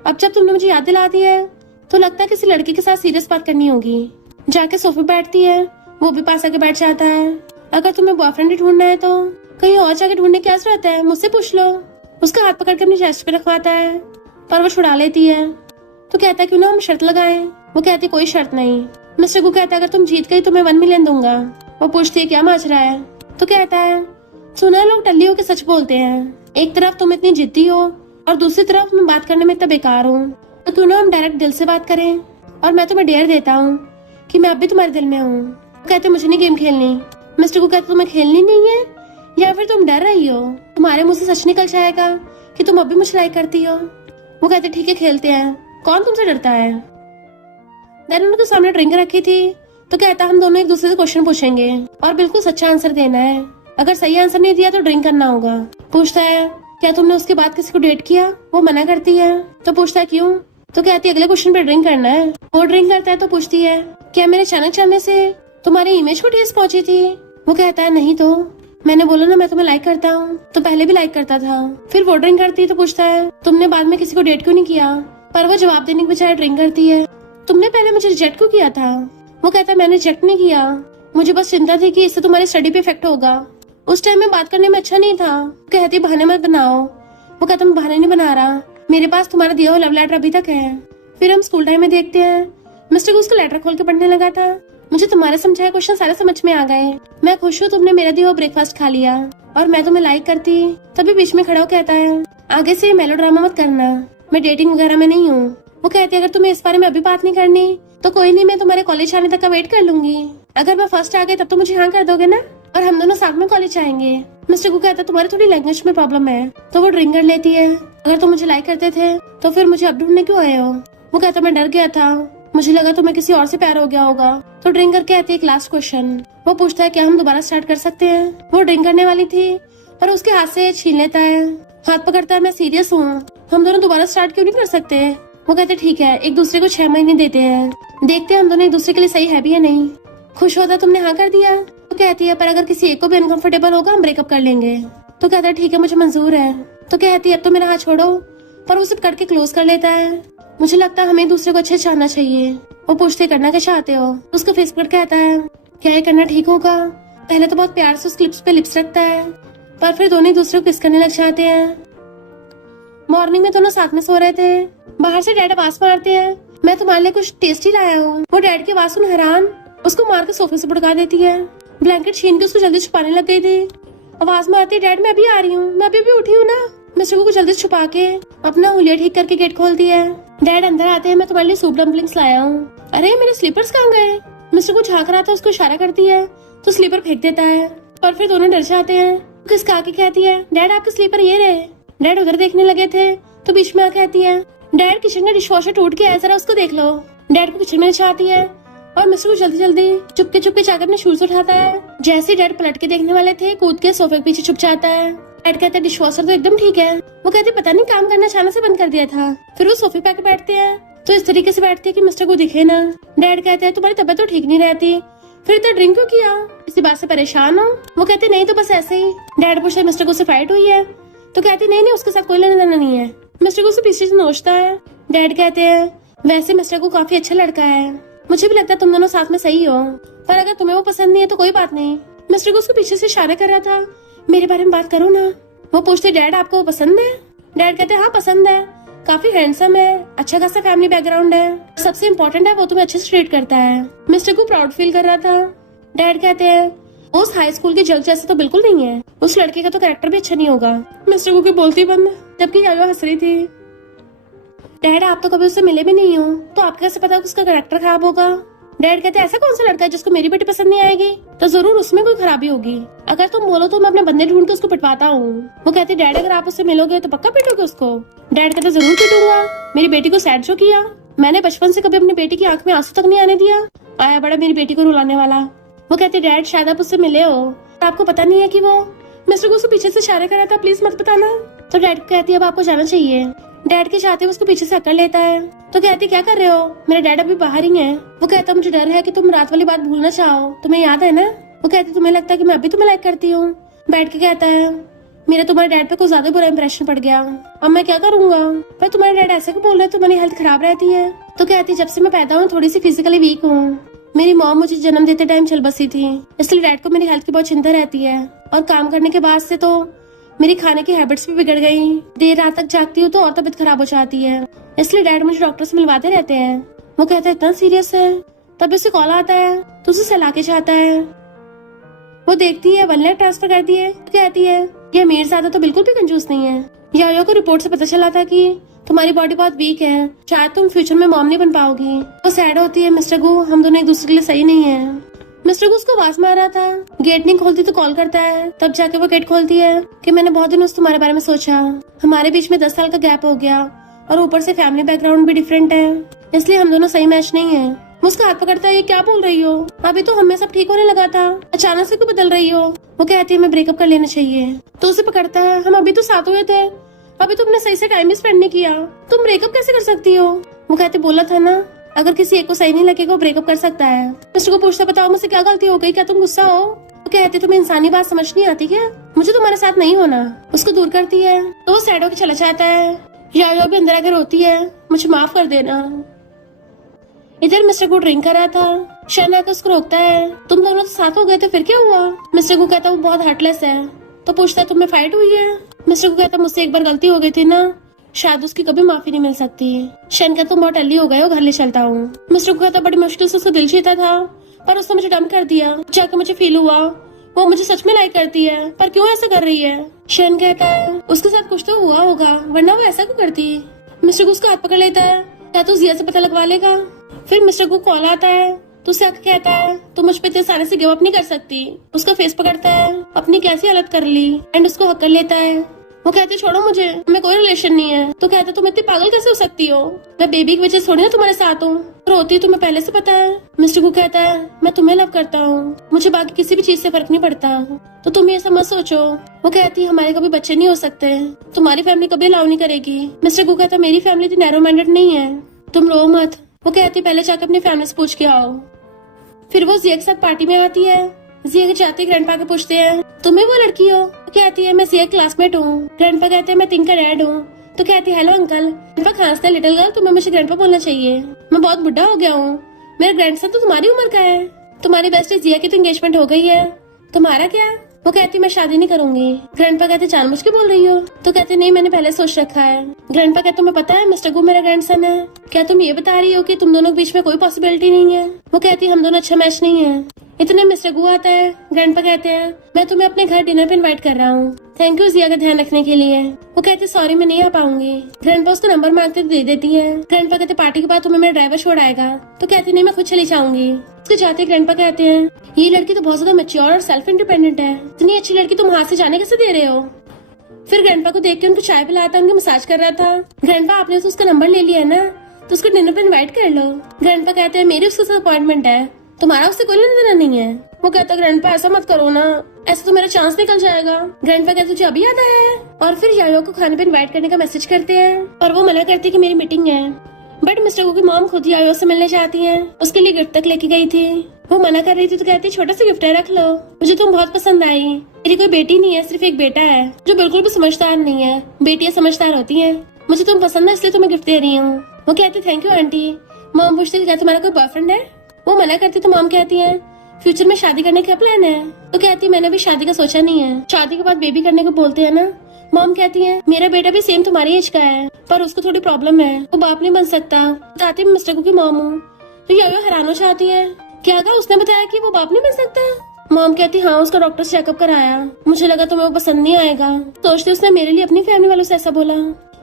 अब जब तुमने मुझे याद दिला दी है तो लगता है किसी लड़की के साथ सीरियस बात करनी होगी। जाके सोफे पे बैठती है, वो भी पास आके बैठ जाता है। अगर तुम्हें बॉयफ्रेंड ही ढूंढना है तो कहीं और जाके ढूंढने की क्या जरूरत है, मुझसे पूछ लो। उसका हाथ पकड़ के अपनी चेस्ट पे रखवाता है पर वो छुड़ा लेती है। तो कहता है क्यों ना हम शर्त लगाएं। वो कहती कोई शर्त नहीं। मिस्टर गु कहता है अगर तुम जीत गई तो मैं 1 मिलियन दूंगा। वो पूछती है क्या माजरा है। तो कहता है सुना है लोग टल्ली होके सच बोलते हैं। एक तरफ तुम इतनी जिद्दी हो और दूसरी तरफ मैं बात करने में इतना बेकार हूँ। तो क्यों ना हम डायरेक्ट दिल से बात करें और मैं तुम्हें डेयर देता हूँ कि मैं अब भी तुम्हारे दिल में हूँ। कहते मुझे नहीं गेम खेलनी। मिस्टर गु कहते तुम्हें खेलनी नहीं है या फिर तुम डर रही हो, तुम्हारे मुंह से सच निकल जाएगा कि तुम अब भी मुझे लाइक करती हो। वो कहते ठीक है खेलते हैं, कौन तुमसे डरता है। देन उनके सामने ड्रिंक रखी थी तो कहता हम दोनों एक दूसरे से क्वेश्चन पूछेंगे और बिल्कुल सच्चा आंसर देना है। अगर सही आंसर नहीं दिया तो ड्रिंक करना होगा। पूछता है क्या तुमने उसके बाद किसी को डेट किया। वो मना करती है। तो पूछता है क्यों। तो कहती है अगले क्वेश्चन पे ड्रिंक करना है। वो ड्रिंक करता है तो पूछती है क्या मेरे अचानक जाने से तुम्हारी इमेज को ठेस पहुंची थी। वो कहता है नहीं तो मैंने बोला ना मैं तुम्हें लाइक करता हूँ, तो पहले भी लाइक करता था। फिर वो ड्रिंक करती है तो पूछता है तुमने बाद में किसी को डेट क्यों नहीं किया। पर वो जवाब देने के बजाय ड्रिंक करती है तुमने पहले मुझे रिजेक्ट क्यों किया था। वो कहता है मैंने रिजेक्ट नहीं किया, मुझे बस चिंता थी कि इससे तुम्हारी स्टडी पे इफेक्ट होगा। उस टाइम में बात करने में अच्छा नहीं था। कहती बहाने मत बनाओ। वो कहता मैं बहाने नहीं बना रहा, मेरे पास तुम्हारा दिया हुआ लव लेटर अभी तक है। फिर हम स्कूल टाइम में देखते हैं मिस्टर को उसका लेटर खोल के पढ़ने लगा था। मुझे तुम्हारे समझाए क्वेश्चन सारे समझ में आ गए। मैं खुश हूँ तुमने मेरा दिया हुआ ब्रेकफास्ट खा लिया और मैं तुम्हें लाइक करती। तभी बीच में खड़ा हो कहता है आगे से मेलोड्रामा मत करना, मैं डेटिंग वगैरह में नहीं हूँ। वो कहती है अगर तुम्हें इस बारे में अभी बात नहीं करनी तो कोई नहीं, मैं तुम्हारे कॉलेज आने तक का वेट कर लूंगी। अगर मैं फर्स्ट आ गई तब तो मुझे हाँ कर दोगे ना और हम दोनों साथ में कॉलेज आएंगे। मिस्टर को कहता है तुम्हारी थोड़ी लैंग्वेज में प्रॉब्लम है। तो वो ड्रिंक कर लेती है। अगर तुम मुझे लाइक करते थे तो फिर मुझे अब ढूंढने क्यों आए हो। वो कहता मैं डर गया था, मुझे लगा तुम्हें किसी और से प्यार हो गया होगा। तो ड्रिंक करके आती है एक लास्ट क्वेश्चन। वो पूछता है क्या हम दोबारा स्टार्ट कर सकते हैं। वो ड्रिंक करने वाली थी पर उसके हाथ से छीन लेता है, हाथ पकड़ता है मैं सीरियस हूँ, हम दोनों दोबारा स्टार्ट क्यों नहीं कर सकते। वो कहते ठीक है एक दूसरे को 6 महीने देते हैं, देखते हैं हम दोनों एक दूसरे के लिए सही है भी या नहीं। खुश होता तुमने हाँ कर दिया। तो कहती है पर अगर किसी एक को भी अनकंफर्टेबल होगा हम ब्रेकअप कर लेंगे। तो कहता है ठीक है मुझे मंजूर है। तो कहती है अब तो मेरा हाथ छोड़ो, पर उसे पकड़ के क्लोज कर लेता है। मुझे लगता है हमें एक दूसरे को अच्छे चाहना चाहिए। वो पूछते करना क्या चाहते हो। उसको फेस पर कहता है क्या ये करना ठीक होगा। पहले तो बहुत प्यार से उस लिप्स पे लिप्स रखता है पर फिर दोनों एक दूसरे को किस करने लग जाते हैं। मॉर्निंग में दोनों साथ में सो रहे थे, बाहर से डैड आवाज मारते हैं मैं तुम्हारे लिए कुछ टेस्टी लाया हूँ। वो डैड की आवाज सुन हैरान उसको मार के सोफे से भड़का देती है। ब्लैंकेट छीन के उसको जल्दी छुपाने लग गई थी। आवाज मारती डैड मैं अभी आ रही हूँ, मैं अभी उठी हूँ ना। मिस्टर को जल्दी छुपा के अपना हुलिया ठीक करके गेट खोलती है। डैड अंदर आते हैं मैं तुम्हारे लिए सूप डम्पलिंग्स लाया हूँ। अरे मेरे स्लीपर्स कहाँ गए। मिस्टर को झाँक रहा था, उसको इशारा करती है तो स्लीपर फेंक देता है और फिर दोनों डर जाते हैं। किसका आके कहती है डैड आपके स्लीपर ये रहे। डैड उधर देखने लगे थे तो बीच में आ कहती है डैड किचन का डिशवॉशर टूट गया है, जरा उसको देख लो। डैड को किचन में चाहती है और मिस्टर को जल्दी जल्दी चुपके चुपके जाकर अपने शूज उठाता है। जैसे डैड पलट के देखने वाले थे कूद के सोफे के पीछे छुप जाता है। डैड कहते हैं डिशवॉशर तो एकदम ठीक है। वो कहते पता नहीं काम करना अचानक से बंद कर दिया था। फिर वो सोफे पे आके बैठते हैं तो इस तरीके से बैठते हैं कि मिस्टर को दिखे ना। डैड कहते हैं तुम्हारी तबीयत तो ठीक नहीं रहती, फिर तो ड्रिंक क्यों किया, इसी बात से परेशान हो। वो कहते नहीं तो बस ऐसे ही। डैड पूछते मिस्टर को उससे फाइट हुई है। तो कहती नहीं उसके साथ कोई लेना देना नहीं है। मिस्टर को उससे पीछे से नोचता है। डैड कहते हैं वैसे मिस्टर को काफी अच्छा लड़का है, मुझे भी लगता है तुम दोनों साथ में सही हो, पर अगर तुम्हें वो पसंद नहीं है तो कोई बात नहीं। मिस्टर को उसको पीछे से इशारा कर रहा था मेरे बारे में बात करो ना। वो पूछते डैड आपको वो पसंद है। डैड कहते हाँ पसंद है, काफी हैंडसम है, अच्छा खासा फैमिली बैकग्राउंड है, सबसे इम्पोर्टेंट है वो तुम्हें अच्छे से ट्रीट करता है। मिस्टर को प्राउड फील कर रहा था। डैड कहते हैं उस हाई स्कूल के जग जैसे तो बिल्कुल नहीं है, उस लड़के का तो कैरेक्टर भी अच्छा नहीं होगा। मिस्टर को बोलती बंद जबकि यायो हंस रही थी। डैड आप तो कभी उससे मिले भी नहीं हो तो आपको कैसे पता उसका कैरेक्टर खराब होगा। डैड कहते हैं ऐसा कौन सा लड़का है जिसको मेरी बेटी पसंद नहीं आएगी, तो जरूर उसमें कोई खराबी होगी। अगर तुम बोलो तो मैं अपने बंदे ढूंढ के उसको पिटवाता हूँ। वो कहते डैड अगर आप उससे मिलोगे तो पक्का पिटोगे उसको। डैड कहते जरूर पिटूंगा, मेरी बेटी को सैड जो किया, मैंने बचपन से कभी अपनी बेटी की आंख में आंसू तक नहीं आने दिया, आया बड़ा मेरी बेटी को रुलाने वाला। वो कहते डैड शायद आप उससे मिले हो, आपको पता नहीं है कि वो। मिस्टर को उसको पीछे से इशारा कर रहा था प्लीज मत बताना। तो डैड कहती है अब आपको जाना चाहिए। डैड के चाहते हुए उसको पीछे से अकड़ लेता है। तो कहती क्या कर रहे हो, मेरे डैड अभी बाहर ही हैं। वो कहता मुझे डर है कि तुम रात वाली बात भूलना चाहो, तुम्हें याद है ना। वो कहती तुम्हें लगता है कि मैं अभी तुम्हें लाइक करती हूँ। बैठ के कहता है मेरा तुम्हारे डैड पे कुछ ज्यादा बुरा इंप्रेशन पड़ गया, अब मैं क्या करूंगा। पर तुम्हारे डैड ऐसे क्यों बोल रहे, तुम्हारी हेल्थ खराब रहती है। तो कहती जब से मैं पैदा हूँ थोड़ी सी फिजिकली वीक हूँ। मेरी मॉम मुझे जन्म देते टाइम चल बसी थी, इसलिए डैड को मेरी हेल्थ की बहुत चिंता रहती है। और काम करने के बाद से तो मेरी खाने की हैबिट्स भी बिगड़ गई। देर रात तक जागती हूँ तो और तबीयत खराब हो जाती है, इसलिए डैड मुझे डॉक्टर से मिलवाते रहते हैं। वो कहता है इतना सीरियस है। तब उसे कॉल आता है तो उसे सलाह के चाहता है। वो देखती है 1 लाख ट्रांसफर कर दिए। कहती है ये मीरजादा तो बिल्कुल भी कंजूस नहीं है। यायो को रिपोर्ट से पता चला था कि तुम्हारी बॉडी बहुत वीक है, शायद तुम फ्यूचर में मॉम नहीं बन पाओगी। वो सैड होती है मिस्टर गू हम दोनों एक दूसरे के लिए सही नहीं है। मिस्टर गू उसको आवाज मार रहा था, गेट नहीं खोलती तो कॉल करता है। तब जाके वो गेट खोलती है कि मैंने बहुत दिनों से तुम्हारे बारे में सोचा, हमारे बीच में 10 साल का गैप हो गया और ऊपर से फैमिली बैकग्राउंड भी डिफरेंट है, इसलिए हम दोनों सही मैच नहीं है। वो उसका हाथ पकड़ता है ये क्या बोल रही हो, अभी तो हमें सब ठीक होने लगा था, अचानक से क्यों बदल रही हो। वो कहती है मैं ब्रेकअप कर लेना चाहिए। तो उसे पकड़ता है हम अभी तो साथ हुए थे, अभी तुमने सही से टाइम भी स्पेंड नहीं किया, तुम ब्रेकअप कैसे कर सकती हो। वो कहते बोला था ना अगर किसी एक को सही नहीं लगेगा वो ब्रेकअप कर सकता है। मिस्टर को पूछता बताओ मुझसे क्या गलती हो गई, क्या तुम गुस्सा हो। वो कहते तुम्हें इंसानी बात समझ नहीं आती क्या, मुझे तुम्हारे साथ नहीं होना। उसको दूर करती है तो वो सैड होकर चला जाता है। यायो भी अंदर आकर रोती है मुझे माफ कर देना। इधर मिस्टर को ड्रिंक कर रहा था, शन आकर उसको रोकता है तुम दोनों तो साथ हो गए थे फिर क्या हुआ। मिस्टर को कहता वो बहुत हार्टलेस है। तो पूछता है तुम्हें फाइट हुई है। मिस्टर को कहता मुझसे एक बार गलती हो गई थी ना, शायद उसकी कभी माफी नहीं मिल सकती। शन कहता तुम बहुत टल्ली हो गए हो, घर ले चलता हूँ। मिस्टर को कहता बड़ी मुश्किल से उसको दिल जीता था पर उसने मुझे डंप कर दिया, जाकर मुझे फील हुआ वो मुझे सच में लाइक करती है, पर क्यों ऐसा कर रही है। शन कहता है उसके साथ कुछ तो हुआ होगा वरना वो ऐसा क्यों करती। मिस्टर को उसका हाथ पकड़ लेता है क्या तू जिया से पता लगवा लेगा। फिर मिस्टर को कॉल आता है तो उससे कहता है तू मुझ पे इतने सारे से गिव अप नहीं कर सकती। उसका फेस पकड़ता है अपनी कैसी हालत कर ली एंड उसको हक कर लेता है। वो कहते छोड़ो मुझे, हमें कोई रिलेशन नहीं है। तो कहता तुम इतनी पागल कैसे हो सकती हो, मैं बेबी की वजह से थोड़ी ना तुम्हारे साथ हूँ, रोती तुम्हें पहले से पता है। मिस्टर को कहता है मैं तुम्हें लव करता हूँ, मुझे बाकी किसी भी चीज से फर्क नहीं पड़ता, तो तुम ये सब मत सोचो। वो कहती है हमारे कभी बच्चे नहीं हो सकते, तुम्हारी फैमिली कभी अलाउ नहीं करेगी। मिस्टर को कहता मेरी फैमिली इतनी नैरो माइंडेड नहीं है, तुम रो मत। वो कहती पहले जाकर अपनी फैमिली से पूछ के आओ। फिर वो जिया के साथ पार्टी में आती है। जिया के जाते ग्रैंडपा के पूछते हैं तुम्हें वो लड़की हो। तो कहती है मैं जिया क्लासमेट हूँ। ग्रैंडपा कहते हैं मैं तिंग का डैड हूँ। तो कहती है हेलो अंकल। ग्रैंडपा खांसता है लिटिल गर्ल तुम्हें मुझे ग्रैंडपा बोलना चाहिए, मैं बहुत बुढ़ा हो गया हूँ, मेरा ग्रैंडसन तो तुम्हारी उम्र का है, तुम्हारी बेस्ट जिया की तो एंगेजमेंट हो गई है, तुम्हारा क्या। वो कहती मैं शादी नहीं करूंगी। ग्रैंडपा कहते जानबूझ के बोल रही हो। तो कहते नहीं मैंने पहले सोच रखा है। ग्रैंडपा कहते तुम्हें पता है मिस्टर गू मेरा ग्रैंडसन है, क्या तुम ये बता रही हो कि तुम दोनों के बीच में कोई पॉसिबिलिटी नहीं है। वो कहती हम दोनों अच्छा मैच नहीं है। इतने मिस्टर गू आता है। ग्रैंडपा कहते हैं मैं तुम्हें अपने घर डिनर पे इनवाइट कर रहा हूँ, थैंक यू जिया का ध्यान रखने के लिए। वो कहते सॉरी मैं नहीं आ पाऊंगी। ग्रैंडपा उसका नंबर मांगते तो दे देती है। ग्रैंडपा कहते पार्टी के बाद तुम्हें मेरा ड्राइवर छोड़ आएगा। तो कहती नहीं मैं खुद चली जाऊंगी। उसके जाते ग्रैंडपा कहते हैं ये लड़की तो बहुत ज्यादा मैच्योर और सेल्फ इंडिपेंडेंट है, इतनी अच्छी लड़की तुम हाथ से जाने कैसे दे रहे हो। फिर ग्रैंडपा को देख के उनको चाय पिलाया था, उनकी मसाज कर रहा था। ग्रैंडपा आपने तो उसका नंबर ले लिया है ना, तो उसको डिनर पे इनवाइट कर लो। ग्रैंडपा कहते हैं मेरी उसके साथ अपॉइंटमेंट है, तुम्हारा उससे कोई लेना देना नहीं है। वो कहता ग्रैंडपा ऐसा मत करो ना, ऐसा तो मेरा चांस निकल जाएगा। ग्रैंडपा कहते तुझे अभी याद आया है। और फिर यायो को खाने पे इनवाइट करने का मैसेज करते हैं और वो मना करती है कि मेरी मीटिंग है। बट मिस्टर गू की मॉम खुद यायो से मिलने चाहती है, उसके लिए गिफ्ट तक लेके गई थी। वो मना कर रही थी तो कहती छोटा सा गिफ्ट है रख लो, मुझे तुम बहुत पसंद आई, मेरी कोई बेटी नहीं है सिर्फ एक बेटा है जो बिल्कुल भी समझदार नहीं है, बेटियां समझदार होती हैं, मुझे तुम पसंद है इसलिए तुम्हें गिफ्ट दे रही हूँ। वो कहती थैंक यू आंटी। मॉम पूछती क्या तुम्हारा कोई बॉयफ्रेंड है। वो मना करती तो मॉम कहती है फ्यूचर में शादी करने का प्लान है। तो कहती मैंने भी शादी का सोचा नहीं है, शादी के बाद बेबी करने को बोलते हैं ना। मॉम कहती है मेरा बेटा भी सेम तुम्हारी एज का है पर उसको थोड़ी प्रॉब्लम है, वो बाप नहीं बन सकता। बताती मैं मिस्टर गू की मॉम हूँ। तो यायो हैरान हो जाती है क्या कहा उसने बताया कि वो बाप नहीं बन सकता। मॉम कहती हाँ उसका डॉक्टर चेकअप कराया, मुझे लगा तुम्हें वो पसंद नहीं आएगा, सोचते उसने मेरे लिए अपनी फैमिली वालों से ऐसा बोला।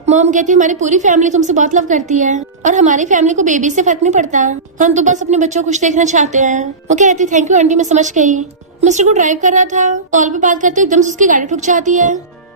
मॉम कहती हमारी पूरी फैमिली तुमसे बहुत लव करती है और हमारी फैमिली को बेबी से फर्क नहीं पड़ता, हम तो बस अपने बच्चों को खुश देखना चाहते हैं। वो कहती थैंक यू आंटी मैं समझ गई। मिस्टर को ड्राइव कर रहा था, कॉल पे बात करते एकदम से उसकी गाड़ी ठुक जाती है।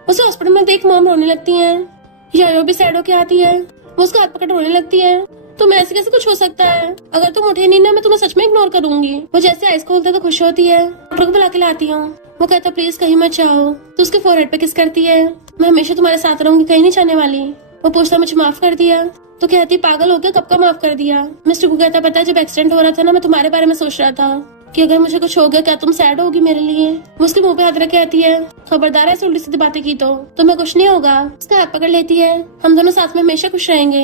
उसे हॉस्पिटल में देख मॉम रोने लगती है। यायो भी सैड होके आती है, वो उसका हाथ पकड़ रोने लगती है। तुम ऐसे कैसे कुछ हो सकता है, अगर तुम उठे नहीं ना मैं तुम्हें सच में इग्नोर करूंगी। वो जैसे आइस खोलते तो खुश होती है। डॉक्टर को बुला के लाती हूँ। वो कहता प्लीज कहीं मत जाओ। तो उसके फोरहेड पे किस करती है, मैं हमेशा तुम्हारे साथ रहूंगी, कहीं नहीं जाने वाली। वो पूछता मुझे माफ कर दिया, तो कहती पागल हो गया, कब का माफ कर दिया। मिस्टर कू कहता पता है जब एक्सीडेंट हो रहा था ना, मैं तुम्हारे बारे में सोच रहा था कि अगर मुझे कुछ हो गया क्या तुम सैड होगी मेरे लिए। वो उसके मुंह पे हाथ रख कहती है खबरदार ऐसे उल्टी सीधी बातें की तो तुम्हें कुछ नहीं होगा। उसका हाथ पकड़ लेती है, हम दोनों साथ में हमेशा खुश रहेंगे।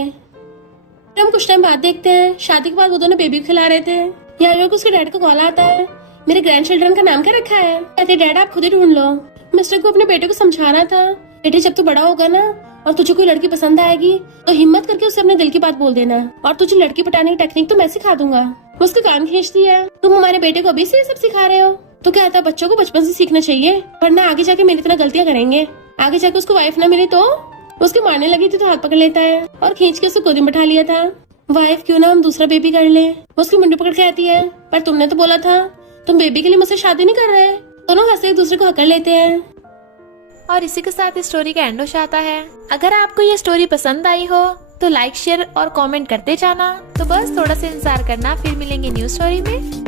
हम कुछ टाइम बाद देखते हैं, शादी के बाद वो दोनों बेबी खिला रहे थे। यहाँ उसके डैड को कॉल आता है, मेरे ग्रैंड चिल्ड्रन का नाम क्या रखा है। कहते डैड आप खुद ही ढूंढ लो। मिस्टर को अपने बेटे को समझा रहा था, बेटे जब तू बड़ा होगा ना और तुझे कोई लड़की पसंद आएगी तो हिम्मत करके उसे अपने दिल की बात बोल देना, और तुझे लड़की पटाने की टेक्निक तो मैं सिखा दूंगा। वो उसके कान खींचती है, तुम हमारे बेटे को अभी से ये सब सिखा रहे हो। तो क्या आता बच्चों को बचपन से सीखना चाहिए, वरना आगे जाके मेरी तरह गलतियां करेंगे। आगे जाके उसको वाइफ ना मिली तो उसके मारने लगी थी, तो हाथ पकड़ लेता है और खींच के उसे गोदी में बैठा लिया था। वाइफ क्यों ना हम दूसरा बेबी कर ले। वो उसकी मुंडी पकड़ के आती है, पर तुमने तो बोला था तुम बेबी के लिए मुझसे शादी नहीं कर रहे। दोनों हंसते एक दूसरे को हकड़ लेते हैं। और इसी के साथ इस स्टोरी का एंड हो जाता है। अगर आपको ये स्टोरी पसंद आई हो तो लाइक शेयर और कमेंट करते जाना। तो बस थोड़ा सा इंतजार करना, फिर मिलेंगे न्यू स्टोरी में।